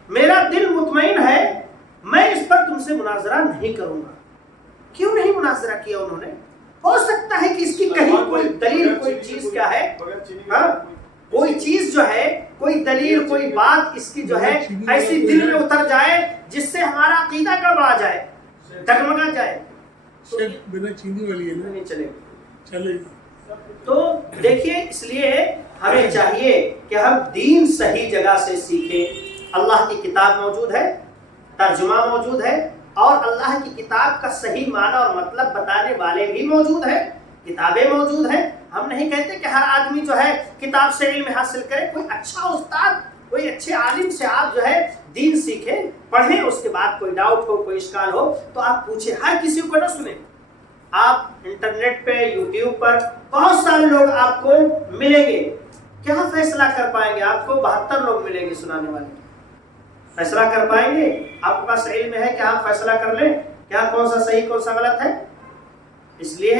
میرا دل مطمئن ہے، میں اس پر تم سے مناظرہ نہیں کروں گا. کیوں نہیں مناظرہ کیا انہوں نے؟ ہو سکتا ہے کہ اس کی کہیں کوئی دلیل، کوئی چیز کیا ہے، ہاں کوئی چیز جو ہے، کوئی دلیل، کوئی بات اس کی جو ہے ایسی دل میں اتر جائے جس سے ہمارا عقیدہ گڑبڑا جائے، ڈگمگا جائے. بنا چینی والی ہے نا، نہیں چلے. چلے. تو دیکھیے اس لیے ہمیں چاہیے کہ ہم دین صحیح جگہ سے سیکھیں. اللہ کی کتاب موجود ہے، ترجمہ موجود ہے، اور اللہ کی کتاب کا صحیح معنی اور مطلب بتانے والے بھی موجود ہیں، کتابیں موجود ہیں. ہم نہیں کہتے کہ ہر آدمی جو ہے کتاب سے علم حاصل کرے. کوئی اچھا استاد، کوئی اچھے عالم سے آپ جو ہے دین سیکھیں، پڑھیں، اس کے بعد کوئی ڈاؤٹ ہو، کوئی اشکال ہو تو آپ پوچھیں. ہر کسی کو نہ سنیں. آپ انٹرنیٹ پہ، یوٹیوب پر بہت سارے لوگ آپ کو ملیں گے. کیا فیصلہ کر پائیں گے؟ آپ کو 72 لوگ ملیں گے سنانے والے. فیصلہ کر پائیں گے؟ آپ کے پاس علم ہے کہ آپ فیصلہ کر لیں کیا کون سا صحیح کون سا غلط ہے؟ اس لیے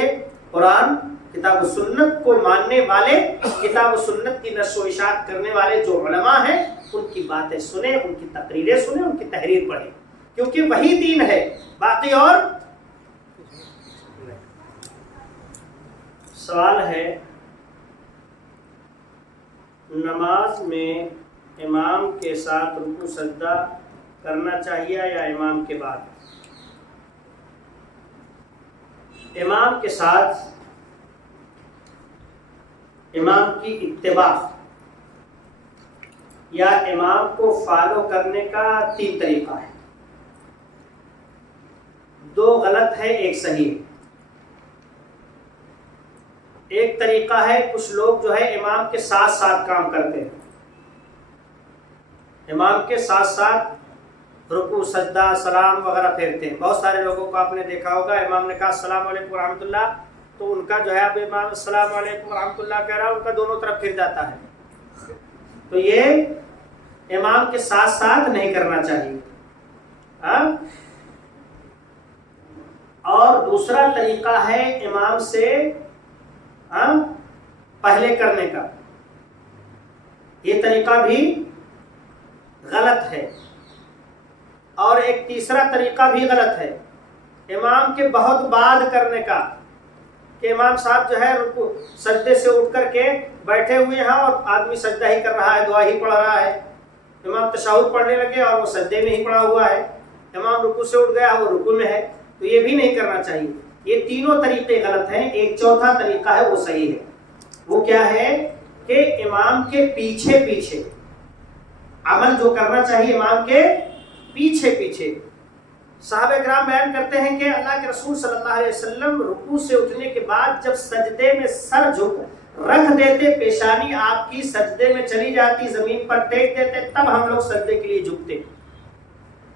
قرآن، کتاب و سنت کو ماننے والے، کتاب و سنت کی نشر و اشاعت کرنے والے جو علماء ہیں ان کی باتیں سنیں، ان کی تقریریں سنیں، ان کی تحریر پڑھیں، کیونکہ وہی دین ہے. باقی اور سوال ہے، نماز میں امام کے ساتھ رکوع سجدہ کرنا چاہیے یا امام کے بعد؟ امام کے ساتھ امام کی اتباع یا امام کو فالو کرنے کا 3 طریقہ ہے. 2 غلط ہے، 1 صحیح ہے. ایک طریقہ ہے کچھ لوگ جو ہے امام کے ساتھ ساتھ کام کرتے ہیں، امام کے ساتھ ساتھ رکوع سجدہ سلام وغیرہ پھیرتے ہیں. بہت سارے لوگوں کو آپ نے دیکھا ہوگا، امام نے کہا السلام علیکم ورحمۃ اللہ تو ان کا جو ہے اب امام السلام علیکم ورحمۃ اللہ کہہ رہا ہے، ان کا دونوں طرف پھر جاتا ہے. تو یہ امام کے ساتھ ساتھ نہیں کرنا چاہیے. اور دوسرا طریقہ ہے امام سے پہلے کرنے کا، یہ طریقہ بھی غلط ہے. اور ایک تیسرا طریقہ بھی غلط ہے، امام کے بہت بعد کرنے کا، کہ امام صاحب جو ہے رکوع سجدے سے اٹھ کر کے بیٹھے ہوئے ہیں اور آدمی سجدہ ہی کر رہا ہے، دعا ہی پڑھ رہا ہے. امام تشہد پڑھنے لگے اور وہ سجدے میں ہی پڑا ہوا ہے، امام رکوع سے اٹھ گیا وہ رکوع میں ہے، تو یہ بھی نہیں کرنا چاہیے. یہ تینوں طریقے غلط ہیں. ایک چوتھا طریقہ ہے وہ صحیح ہے. وہ کیا ہے کہ امام کے پیچھے پیچھے عمل جو کرنا چاہیے، امام کے پیچھے پیچھے. صحابہ کرام بیان کرتے ہیں کہ اللہ کے رسول صلی اللہ علیہ وسلم رکوع سے اٹھنے کے بعد جب سجدے میں سر جھک رکھ دیتے، پیشانی آپ کی سجدے میں چلی جاتی، زمین پر ٹیک دیتے، تب ہم لوگ سجدے کے لیے جھکتے.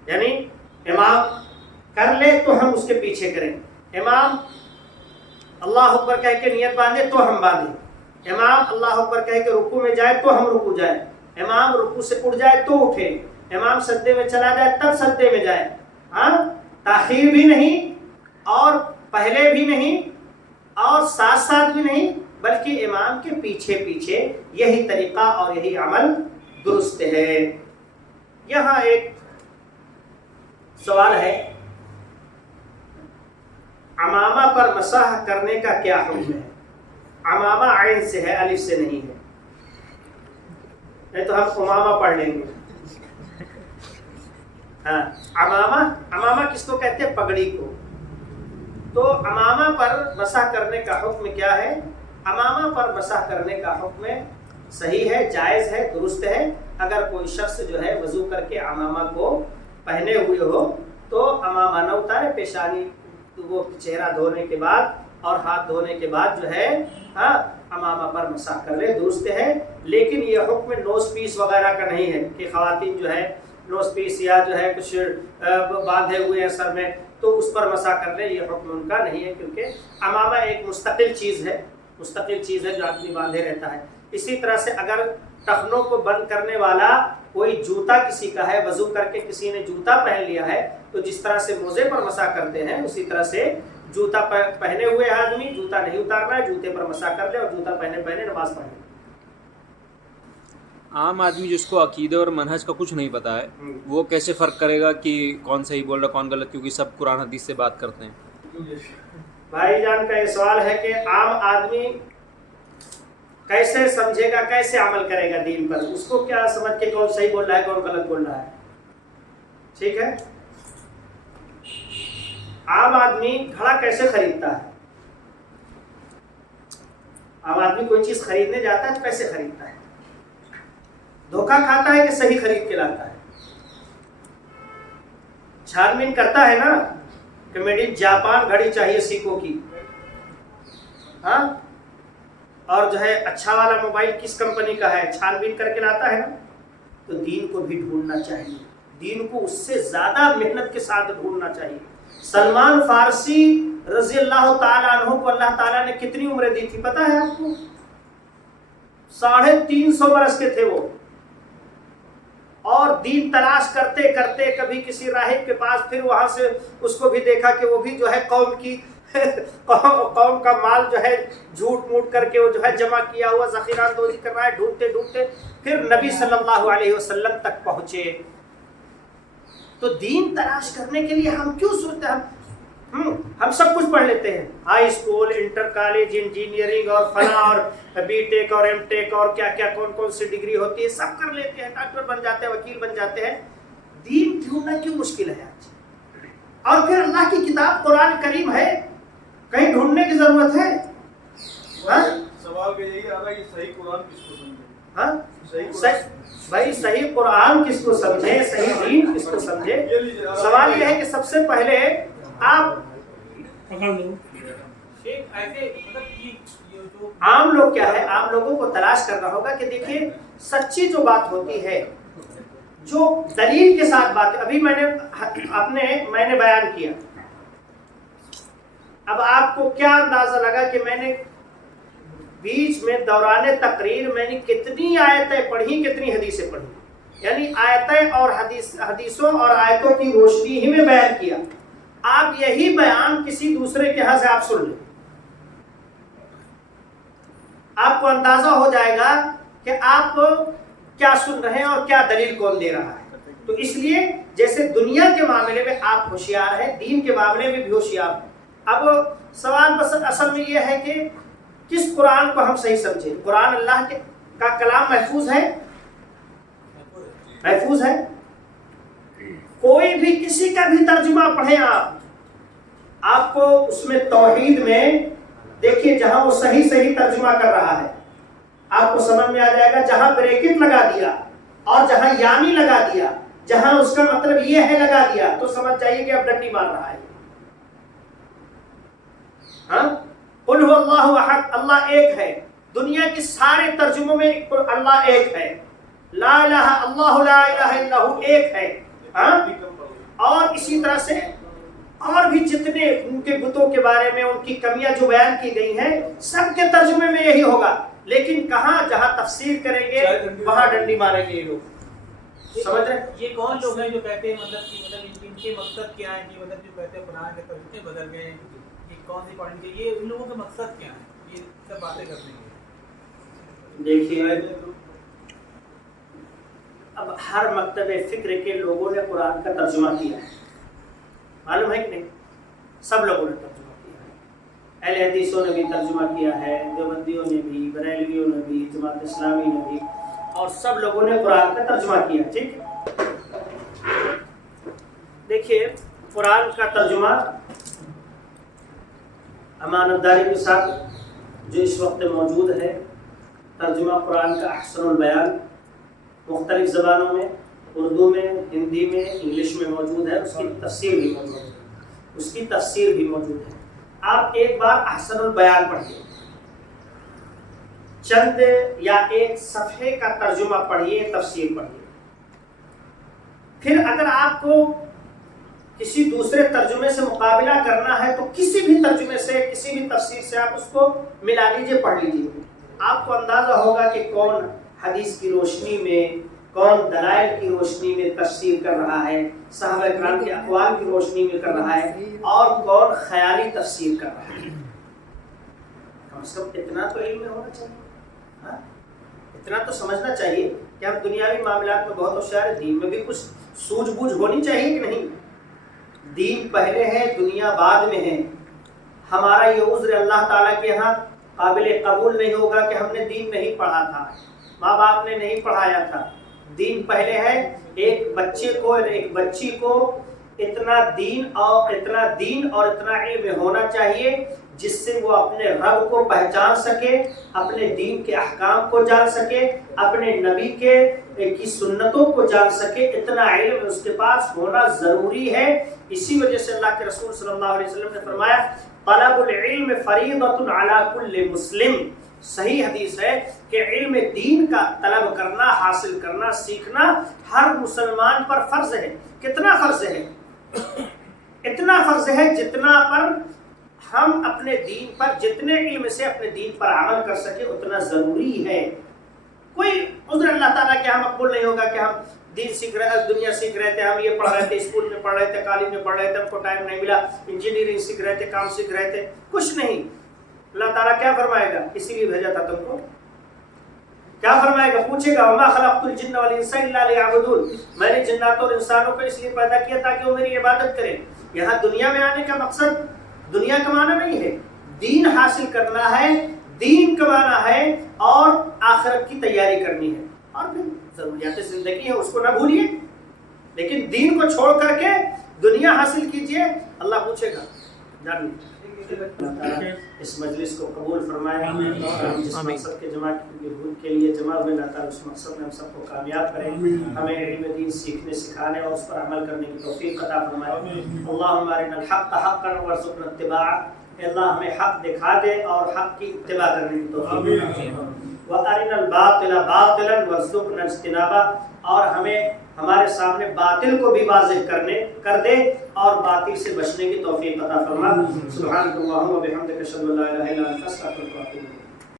یعنی امام کر لے تو ہم اس کے پیچھے کریں، امام اللہ اکبر کہہ کے نیت باندھے تو ہم باندھیں، امام اللہ اکبر کہہ کے رکوع میں جائے تو ہم رکوع جائیں، امام رکوع سے اٹھ جائے تو اٹھے، امام سجدے میں چلا جائے تب سجدے میں جائے. تاخیر بھی نہیں اور پہلے بھی نہیں اور ساتھ ساتھ بھی نہیں، بلکہ امام کے پیچھے پیچھے. یہی طریقہ اور یہی عمل درست ہے. یہاں ایک سوال ہے، عمامہ پر مسح کرنے کا کیا حکم ہے؟ عمامہ عین سے ہے، الف سے نہیں ہے، نہیں تو ہم امامہ پڑھ لیں گے. عمامہ کس کو کہتے ہیں؟ پگڑی کو. تو عمامہ پر مسح کرنے کا حکم کیا ہے؟ عمامہ پر مسح کرنے کا حکم صحیح ہے، جائز ہے، درست ہے. اگر کوئی شخص جو ہے وضو کر کے عمامہ کو پہنے ہوئے ہو تو عمامہ نہ اتارے، پیشانی وہ چہرہ دھونے کے بعد اور ہاتھ دھونے کے بعد جو ہے عمامہ پر مسح کر لے، درست ہے. لیکن یہ حکم نوز پیس وغیرہ کا نہیں ہے کہ خواتین جو ہے نوز پیس یا جو ہے کچھ باندھے ہوئے ہیں سر میں تو اس پر مسا کر لے، یہ حکم ان کا نہیں ہے، کیونکہ عمامہ ایک مستقل چیز ہے جو آدمی باندھے رہتا ہے۔ اسی طرح سے اگر ٹخنوں کو بند کرنے والا کوئی جوتا کسی کا ہے، وضو کر کے کسی نے جوتا پہن لیا ہے، تو جس طرح سے موزے پر مسا کرتے ہیں اسی طرح سے جوتا پہنے ہوئے آدمی جوتا نہیں اتارنا ہے، جوتے پر مسا کر لے اور جوتا پہنے نماز پڑھے۔ عام آدمی جس کو عقیدے اور منہج کا کچھ نہیں پتا ہے وہ کیسے فرق کرے گا کہ کون صحیح بول رہا کون غلط، کیونکہ سب قرآن حدیث سے بات کرتے ہیں؟ بھائی جان کا یہ سوال ہے کہ عام آدمی کیسے سمجھے گا، کیسے عمل کرے گا دین پر، اس کو کیا سمجھ کے کون صحیح بول رہا ہے کون غلط بول رہا ہے؟ ٹھیک ہے، عام آدمی گھڑا کیسے خریدتا ہے؟ عام آدمی کوئی چیز خریدنے جاتا ہے تو کیسے خریدتا ہے؟ دھوکہ کھاتا ہے کہ صحیح خرید کے لاتا ہے؟ چھان بین کرتا ہے نا کہ میڈ ان جاپان گھڑی چاہیے سیکو کی، ہاں، اور جو ہے اچھا والا موبائل کس کمپنی کا ہے چھان بین کر کے لاتا ہے نا۔ تو دین کو بھی ڈھونڈنا چاہیے، دین کو اس سے زیادہ محنت کے ساتھ ڈھونڈنا چاہیے۔ سلمان فارسی رضی اللہ تعالیٰ عنہ کو اللہ تعالیٰ نے کتنی عمریں دی تھی پتہ ہے آپ کو؟ 350 برس کے تھے وہ، اور دین تلاش کرتے کرتے کبھی کسی راہب کے پاس، پھر وہاں سے اس کو بھی دیکھا کہ وہ بھی جو ہے قوم کا مال جو ہے جھوٹ موٹ کر کے وہ جو ہے جمع کیا ہوا ذخیرہ اندوزی کر رہا ہے، ڈھونڈتے ڈھونڈتے پھر نبی صلی اللہ علیہ وسلم تک پہنچے۔ تو دین تلاش کرنے کے لیے ہم کیوں سوچتے ہیں؟ ہم سب کچھ پڑھ لیتے ہیں، high school, inter college, engineering اور فلاں اور بی ٹیک اور ایم ٹیک اور کیا کیا کون سی ڈگری ہوتی ہے سب کر لیتے ہیں، ڈاکٹر بن جاتے ہیں، وکیل بن جاتے ہیں۔ دین ڈھونڈنا کیوں مشکل ہے آج؟ اور پھر اللہ کی کتاب قرآن کریم ہے، کہیں ڈھونڈنے کی ضرورت ہے؟ سوال کا یہی آ رہا ہے کہ صحیح قرآن کس کو سمجھے؟ ہاں بھائی صحیح قرآن کس کو سمجھے، صحیح دین کس کو سمجھے؟ سوال یہ ہے کہ سب سے پہلے آپ عام لوگ کیا ہے، عام لوگوں کو تلاش کرنا ہوگا کہ دیکھیے سچی جو بات ہوتی ہے، جو دلیل کے ساتھ بات، ابھی میں نے بیان کیا، اب آپ کو کیا اندازہ لگا کہ میں نے بیچ میں دوران تقریر میں نے کتنی آیتیں پڑھی، کتنی حدیثیں پڑھی، یعنی آیتیں اور حدیثوں اور آیتوں کی روشنی ہی میں بیان کیا۔ آپ یہی بیان کسی دوسرے کے ہاں سے آپ سن لیں، آپ کو اندازہ ہو جائے گا کہ آپ کیا سن رہے ہیں اور کیا دلیل کون دے رہا ہے۔ تو اس لیے جیسے دنیا کے معاملے میں آپ ہوشیار ہیں، دین کے معاملے میں بھی ہوشیار ہیں۔ اب سوال بس اصل میں یہ ہے کہ کس قرآن کو ہم صحیح سمجھیں؟ قرآن اللہ کا کلام محفوظ ہے، محفوظ ہے، کوئی بھی کسی کا بھی ترجمہ پڑھیں آپ کو اس میں توحید میں دیکھیے جہاں وہ صحیح ترجمہ کر رہا ہے آپ کو سمجھ میں آ جائے گا، جہاں بریکٹ لگا دیا اور جہاں یعنی لگا دیا، جہاں اس کا مطلب یہ ہے لگا دیا، تو سمجھ جائیے کہ اب ڈنڈی مار رہا ہے۔ ہاں، قل هو اللہ احد، اللہ ایک ہے، دنیا کے سارے ترجموں میں اللہ ایک ہے، لا الہ اللہ لا الہ الا ہو ایک ہے۔ ہاں، اور اسی طرح سے اور بھی جتنے ان کے بتوں کے بارے میں ان کی کمیاں جو بیان کی گئی ہیں سب کے ترجمے میں یہی ہوگا، لیکن کہاں جہاں تفسیر کریں گے وہاں ڈنڈی ماریں گے یہ لوگ۔ سمجھ رہے ہیں؟ یہ کون لوگ ہیں جو کہتے ہیں مطلب ان کے مقصد کیا ہے، کہ مطلب جو کہتے ہیں قرآن کے ترجمے بدل گئے، کہ کون سی پڑھنی چاہیے، یہ ان لوگوں کے مقصد کیا ہے؟ یہ سب باتیں کرنے کے دیکھیے اب ہر مکتب فکر کے لوگوں نے قرآن کا ترجمہ کیا ہے، معلوم ہے کہ نہیں؟ سب لوگوں نے ترجمہ کیا ہے، اہل حدیثوں نے بھی ترجمہ کیا ہے، دیوبندیوں نے بھی، بریلویوں نے بھی، جماعت اسلامی نے بھی، اور سب لوگوں نے قرآن کا ترجمہ کیا۔ ٹھیک، دیکھیے قرآن کا ترجمہ امانت داری کے ساتھ جو اس وقت موجود ہے، ترجمہ قرآن کا احسن البیان مختلف زبانوں میں، اردو میں، ہندی میں، انگلش میں موجود ہے، اس کی تفسیر بھی موجود ہے، اس کی تفسیر بھی موجود ہے۔ آپ ایک بار احسن البیان پڑھیے، چند یا ایک صفحے کا ترجمہ پڑھیے، تفسیر پڑھیے، پھر اگر آپ کو کسی دوسرے ترجمے سے مقابلہ کرنا ہے تو کسی بھی ترجمے سے کسی بھی تفسیر سے آپ اس کو ملا لیجئے، پڑھ لیجئے، آپ کو اندازہ ہوگا کہ کون حدیث کی روشنی میں، کون دلائل کی روشنی میں تفسیر کر رہا ہے، صحابہ کرام کے اقوال کی روشنی میں کر رہا ہے، اور کون خیالی تفسیر کر رہا ہے۔ کم سے کم اتنا تو علم میں ہونا چاہیے، ہاں؟ اتنا تو سمجھنا چاہیے کہ ہم دنیاوی معاملات میں بہت ہوشیار ہیں، دین میں بھی کچھ سوجھ بوجھ ہونی چاہیے کہ نہیں؟ دین پہلے ہے، دنیا بعد میں ہے۔ ہمارا یہ عذر اللہ تعالیٰ کے ہاں قابل قبول نہیں ہوگا کہ ہم نے دین نہیں پڑھا تھا، ماں باپ نے نہیں پڑھایا تھا۔ دین پہلے ہے۔ ایک بچے کو اور ایک بچی کو اتنا دین اور اتنا علم ہونا چاہیے جس سے وہ اپنے رب کو پہچان سکے، اپنے دین کے احکام کو جان سکے، اپنے نبی کی سنتوں کو جان سکے۔ اتنا علم اس کے پاس ہونا ضروری ہے۔ اسی وجہ سے اللہ کے رسول صلی اللہ علیہ وسلم نے فرمایا طلب العلم فریضۃ علی کل مسلم۔ صحیح حدیث ہے کہ علم دین کا طلب کرنا، حاصل کرنا، سیکھنا ہر مسلمان پر فرض ہے۔ کتنا فرض ہے؟ اتنا فرض ہے جتنا پر ہم اپنے دین پر، جتنے علم سے اپنے دین پر عمل کر سکے اتنا ضروری ہے۔ کوئی عذر اللہ تعالیٰ کے ہم مقبول نہیں ہوگا کہ ہم دین سیکھ رہے تھے، دنیا سیکھ رہے تھے، ہم یہ پڑھ رہے تھے، اسکول میں پڑھ رہے تھے، کالج میں پڑھ رہے تھے، ہم کو ٹائم نہیں ملا، انجینئرنگ سیکھ رہے تھے، کام سیکھ رہے تھے، کچھ نہیں۔ اللہ تعالیٰ کیا فرمائے گا؟ اسی لیے بھیجا تھا تم کو۔ کیا فرمائے گا؟ پوچھے گا وما خلقت الجن والانس الا ليعبدون، میں نے جنات اور انسانوں کو اس لیے پیدا کیا تاکہ وہ میری عبادت کریں۔ یہاں دنیا میں آنے کا مقصد دنیا کمانا نہیں ہے، دین حاصل کرنا ہے، دین کمانا ہے اور آخرت کی تیاری کرنی ہے، اور پھر ضروریات زندگی ہے اس کو نہ بھولیے، لیکن دین کو چھوڑ کر کے دنیا حاصل کیجئے۔ اللہ پوچھے گا، جان لیجیے۔ اللہ تعالیٰ اس مجلس کو قبول فرمائے، ہم جس مقصد کے جمع کے لیے جمع ہوئے، اللہ تعالیٰ اس مقصد میں ہم سب کو کامیاب کریں، ہمیں علم دین سیکھنے، سکھانے اور اس پر عمل کرنے کی توفیق عطا فرمائے۔ اللہم ارنا الحق حقا وارزقنا اتباعہ، اللہ ہمیں حق دکھا دے اور حق کی اتباع کرنے کی توفیق عطا فرمائے۔ وارنا الباطل باطلا وارزقنا اجتنابہ، اور ہمیں ہمارے سامنے باطل کو بھی واضح کر دے اور باطل سے بچنے کی توفیق عطا فرما۔ سبحانک اللہم و بحمدک اشہد ان لا الہ الا انت استغفرک و اتوب الیک۔